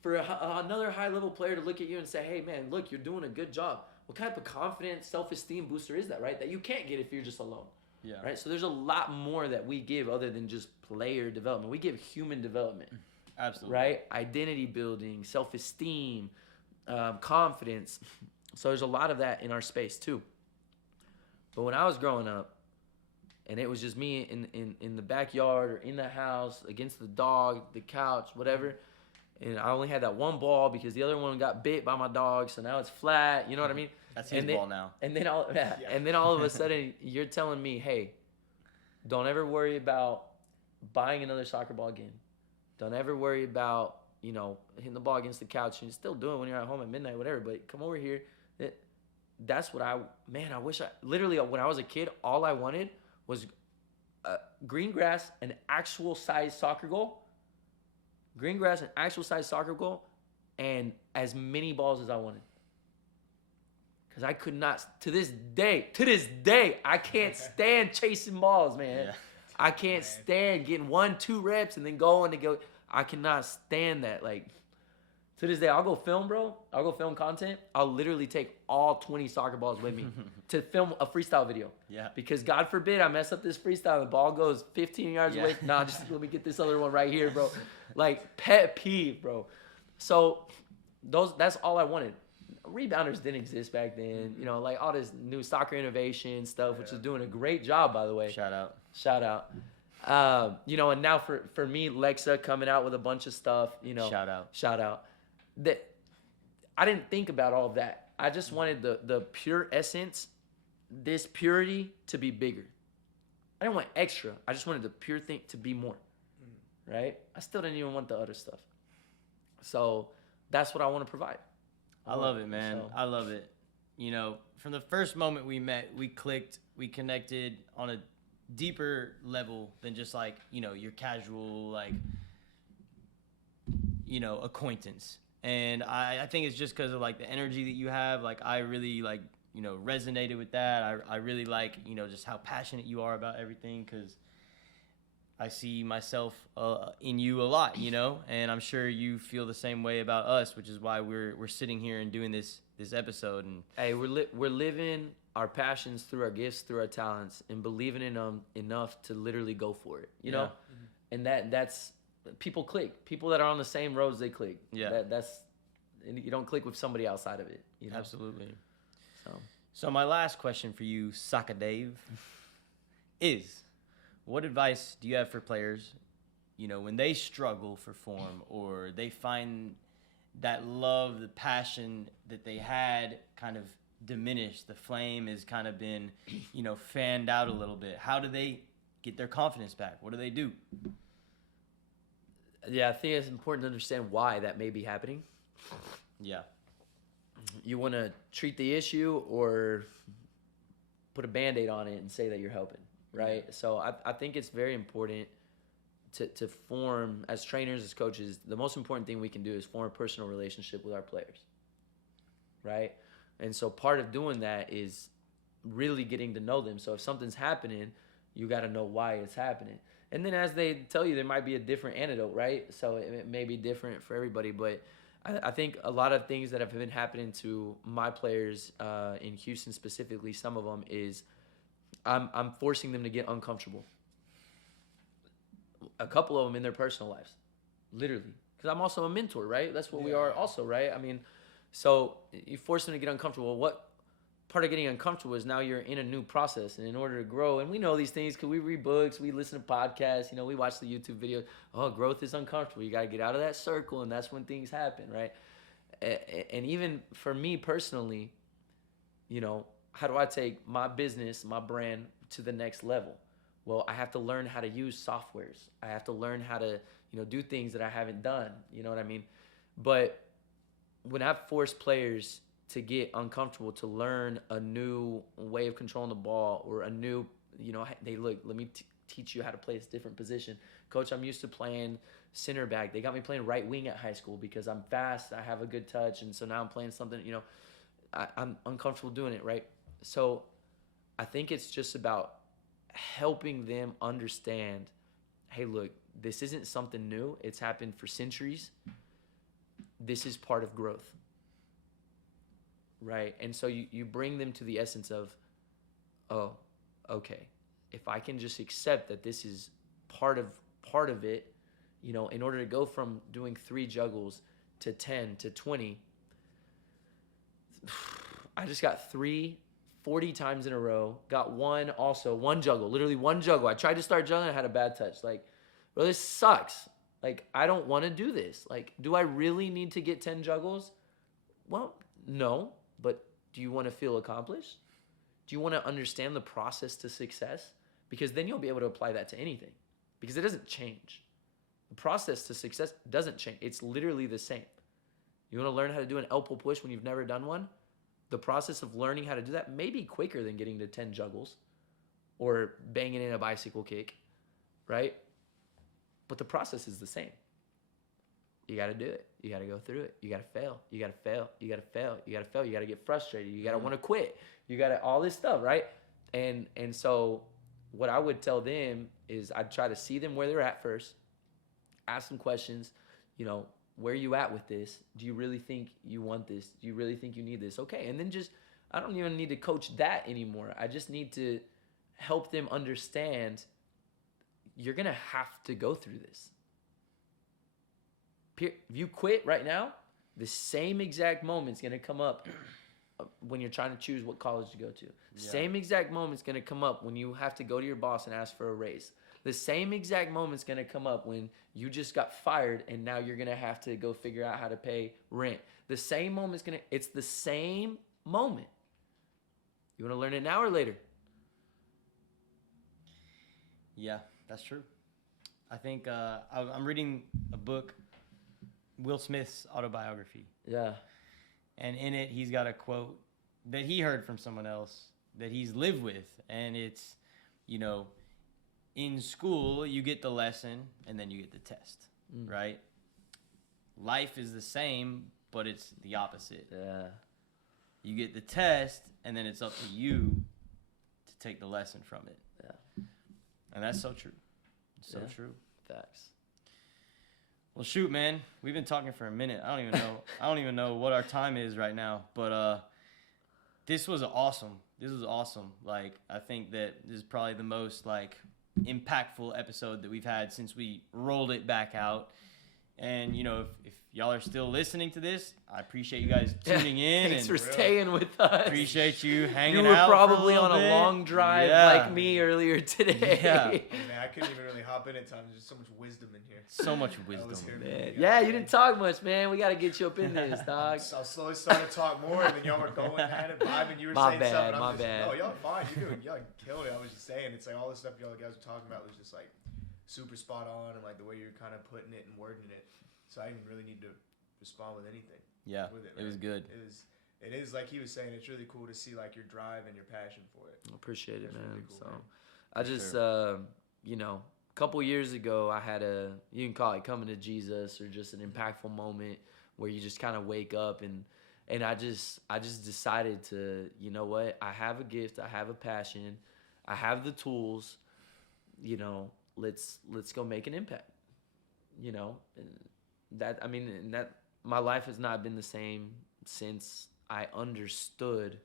For another high-level player to look at you and say, hey, man, look, you're doing a good job. What type of confidence, self-esteem booster is that, right? That you can't get if you're just alone. Yeah. Right? So there's a lot more that we give other than just player development. We give human development. Absolutely. Right? Identity building, self-esteem, confidence. So there's a lot of that in our space too. But when I was growing up, and it was just me in the backyard or in the house against the dog, the couch, whatever, and I only had that one ball because the other one got bit by my dog, so now it's flat. You know what I mean? That's his ball now. And then all of a sudden, you're telling me, hey, Don't ever worry about buying another soccer ball again. Don't ever worry about, hitting the ball against the couch. And you're still doing it when you're at home at midnight, whatever. But come over here. That's what I wish literally, when I was a kid, all I wanted was green grass, an actual size soccer goal. Green grass, an actual size soccer goal, and as many balls as I wanted. Because I could not, to this day, I can't stand chasing balls, man. Yeah. I can't stand getting 1-2 reps and then going to go. I cannot stand that. Like, to this day, I'll go film, bro. I'll go film content. I'll literally take all 20 soccer balls with me to film a freestyle video. Yeah. Because God forbid I mess up this freestyle. The ball goes 15 yards away. Nah, just let me get this other one right here, bro. Like, pet peeve, bro. So that's all I wanted. Rebounders didn't exist back then. Like all this new soccer innovation stuff, which is doing a great job, by the way. Shout out. And now for me, Lexa coming out with a bunch of stuff. Shout out. That I didn't think about all of that. I just wanted the pure essence, this purity, to be bigger. I didn't want extra. I just wanted the pure thing to be more. Right? I still didn't even want the other stuff. So that's what I want to provide. I love it, man. I love it. From the first moment we met, we clicked, we connected on a deeper level than just like, your casual, like, acquaintance. And I think it's just because of like the energy that you have. Like, I really like, resonated with that. I really like, just how passionate you are about everything, because I see myself in you a lot, and I'm sure you feel the same way about us, which is why we're sitting here and doing this episode. And hey, we're living our passions through our gifts, through our talents, and believing in them enough to literally go for it, you know? And that's people click. People that are on the same roads, they click. Yeah. And you don't click with somebody outside of it, Absolutely. So my last question for you, SocccerDave, is, what advice do you have for players, when they struggle for form, or they find that love, the passion that they had kind of diminished, the flame has kind of been, fanned out a little bit? How do they get their confidence back? What do they do? Yeah, I think it's important to understand why that may be happening. Yeah. You want to treat the issue or put a Band-Aid on it and say that you're helping. Right? So I think it's very important to form, as trainers, as coaches, the most important thing we can do is form a personal relationship with our players. Right? And so part of doing that is really getting to know them. So if something's happening, you got to know why it's happening. And then as they tell you, there might be a different antidote, right? So it may be different for everybody. But I think a lot of things that have been happening to my players in Houston specifically, some of them is I'm forcing them to get uncomfortable. A couple of them in their personal lives, literally. Because I'm also a mentor, right? That's what we are also, right? I mean, so you force them to get uncomfortable. What part of getting uncomfortable is now you're in a new process, and in order to grow, and we know these things because we read books, we listen to podcasts, we watch the YouTube videos. Oh, growth is uncomfortable. You got to get out of that circle, and that's when things happen, right? And even for me personally, how do I take my business, my brand to the next level? Well, I have to learn how to use softwares. I have to learn how to, do things that I haven't done. You know what I mean? But when I force players to get uncomfortable, to learn a new way of controlling the ball, or a new, hey, look, let me teach you how to play this different position. Coach, I'm used to playing center back. They got me playing right wing at high school because I'm fast, I have a good touch, and so now I'm playing something, I'm uncomfortable doing it, right? So I think it's just about helping them understand, hey, look, this isn't something new. It's happened for centuries. This is part of growth, right? And so you bring them to the essence of, oh, okay, if I can just accept that this is part of it, in order to go from doing 3 juggles to 10 to 20, I just got 40 times in a row. Got one juggle, literally one juggle. I tried to start juggling, I had a bad touch. Like, bro, this sucks. Like, I don't want to do this. Like, do I really need to get 10 juggles? Well, no, but do you want to feel accomplished? Do you want to understand the process to success? because then you'll be able to apply that to anything, because it doesn't change. The process to success doesn't change. It's literally the same. You want to learn how to do an elbow push when you've never done one? The process of learning how to do that may be quicker than getting to 10 juggles or banging in a bicycle kick, right? But the process is the same. You got to do it. You got to go through it. You got to fail. You got to fail. You got to fail. You got to fail. You got to get frustrated. You got to want to quit. You got to all this stuff, right? And so what I would tell them is I'd try to see them where they're at first, ask them questions, you know, where are you at with this? Do you really think you want this? Do you really think you need this? Okay. And then just, I don't even need to coach that anymore. I just need to help them understand you're going to have to go through this. If you quit right now, the same exact moment's going to come up when you're trying to choose what college to go to. Same exact moment's going to come up when you have to go to your boss and ask for a raise. The same exact moment's going to come up when you just got fired and now you're going to have to go figure out how to pay rent. The same moment's going to, it's the same moment. You want to learn it now or later? Yeah, that's true. I think I'm reading a book, Will Smith's autobiography. Yeah. And in it, he's got a quote that he heard from someone else that he's lived with. And it's, you know, in school, you get the lesson and then you get the test, right? Life is the same, but it's the opposite. Yeah. You get the test and then it's up to you to take the lesson from it. Yeah. And that's so true. So true. Facts. Well, shoot, man. We've been talking for a minute. I don't even know what our time is right now. But this was awesome. Like, I think that this is probably the most, like, impactful episode that we've had since we rolled it back out. And, you know, if y'all are still listening to this, I appreciate you guys tuning in. Thanks for staying with us. Appreciate you hanging out. You were probably on a long drive like me earlier today. Yeah. Man, I couldn't even really hop in at times. There's just so much wisdom in here. So much wisdom. Man. Yeah, you didn't talk much, man. We got to get you up in this, dog. I slowly started to talk more, and then y'all were going at it, vibing. You were saying something. My bad. No, y'all fine. Y'all killed it. I was just saying, it's like all the stuff y'all guys were talking about was just like super spot on, and like the way you're kind of putting it and wording it. So I didn't really need to respond with anything. Yeah, with it was good. It is like he was saying. It's really cool to see like your drive and your passion for it. I appreciate it, man. Really cool, so man. I just, you know, a couple years ago, I had you can call it coming to Jesus or just an impactful moment where you just kind of wake up and I just decided to, you know what, I have a gift, I have a passion, I have the tools, you know, let's go make an impact, you know, and that my life has not been the same since I understood,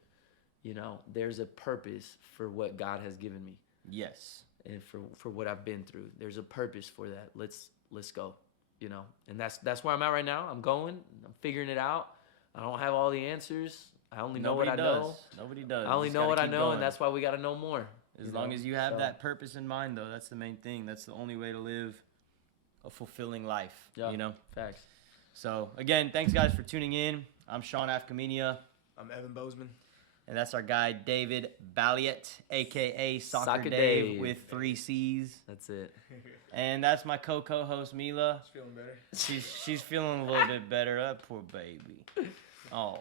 you know, there's a purpose for what God has given me. Yes. And for what I've been through. There's a purpose for that. Let's go, you know. And that's where I'm at right now. I'm going. I'm figuring it out. I don't have all the answers. I only know what I know. Nobody does. I only know what I know, and that's why we got to know more. As long as you have that purpose in mind, though, that's the main thing. That's the only way to live a fulfilling life, you know? Facts. So, again, thanks, guys, for tuning in. I'm Sean Afkhaminia. I'm Evan Bozman. And that's our guy, David Balyeat, a.k.a. SocccerDave with 3 C's. That's it. And that's my co-host, Mila. She's feeling better. She's feeling a little bit better. That poor baby. Oh.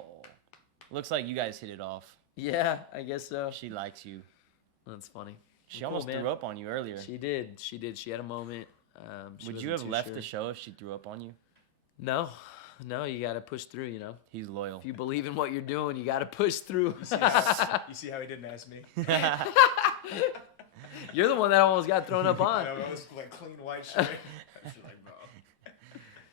Looks like you guys hit it off. Yeah, I guess so. She likes you. That's funny. She almost threw up on you earlier. She did. She had a moment. Would you have left the show if she threw up on you? No, you got to push through, you know. He's loyal. If you believe in what you're doing, you got to push through. You see how he didn't ask me? You're the one that almost got thrown up on. I know, it was like clean white shirt. I feel like, bro.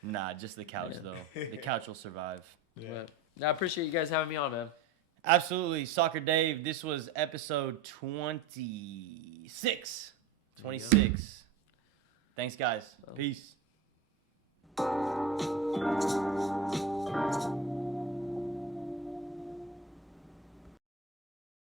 Nah, just the couch, though. The couch will survive. Yeah. I appreciate you guys having me on, man. Absolutely. SocccerDave, this was episode 26. 26. Thanks, guys. Peace.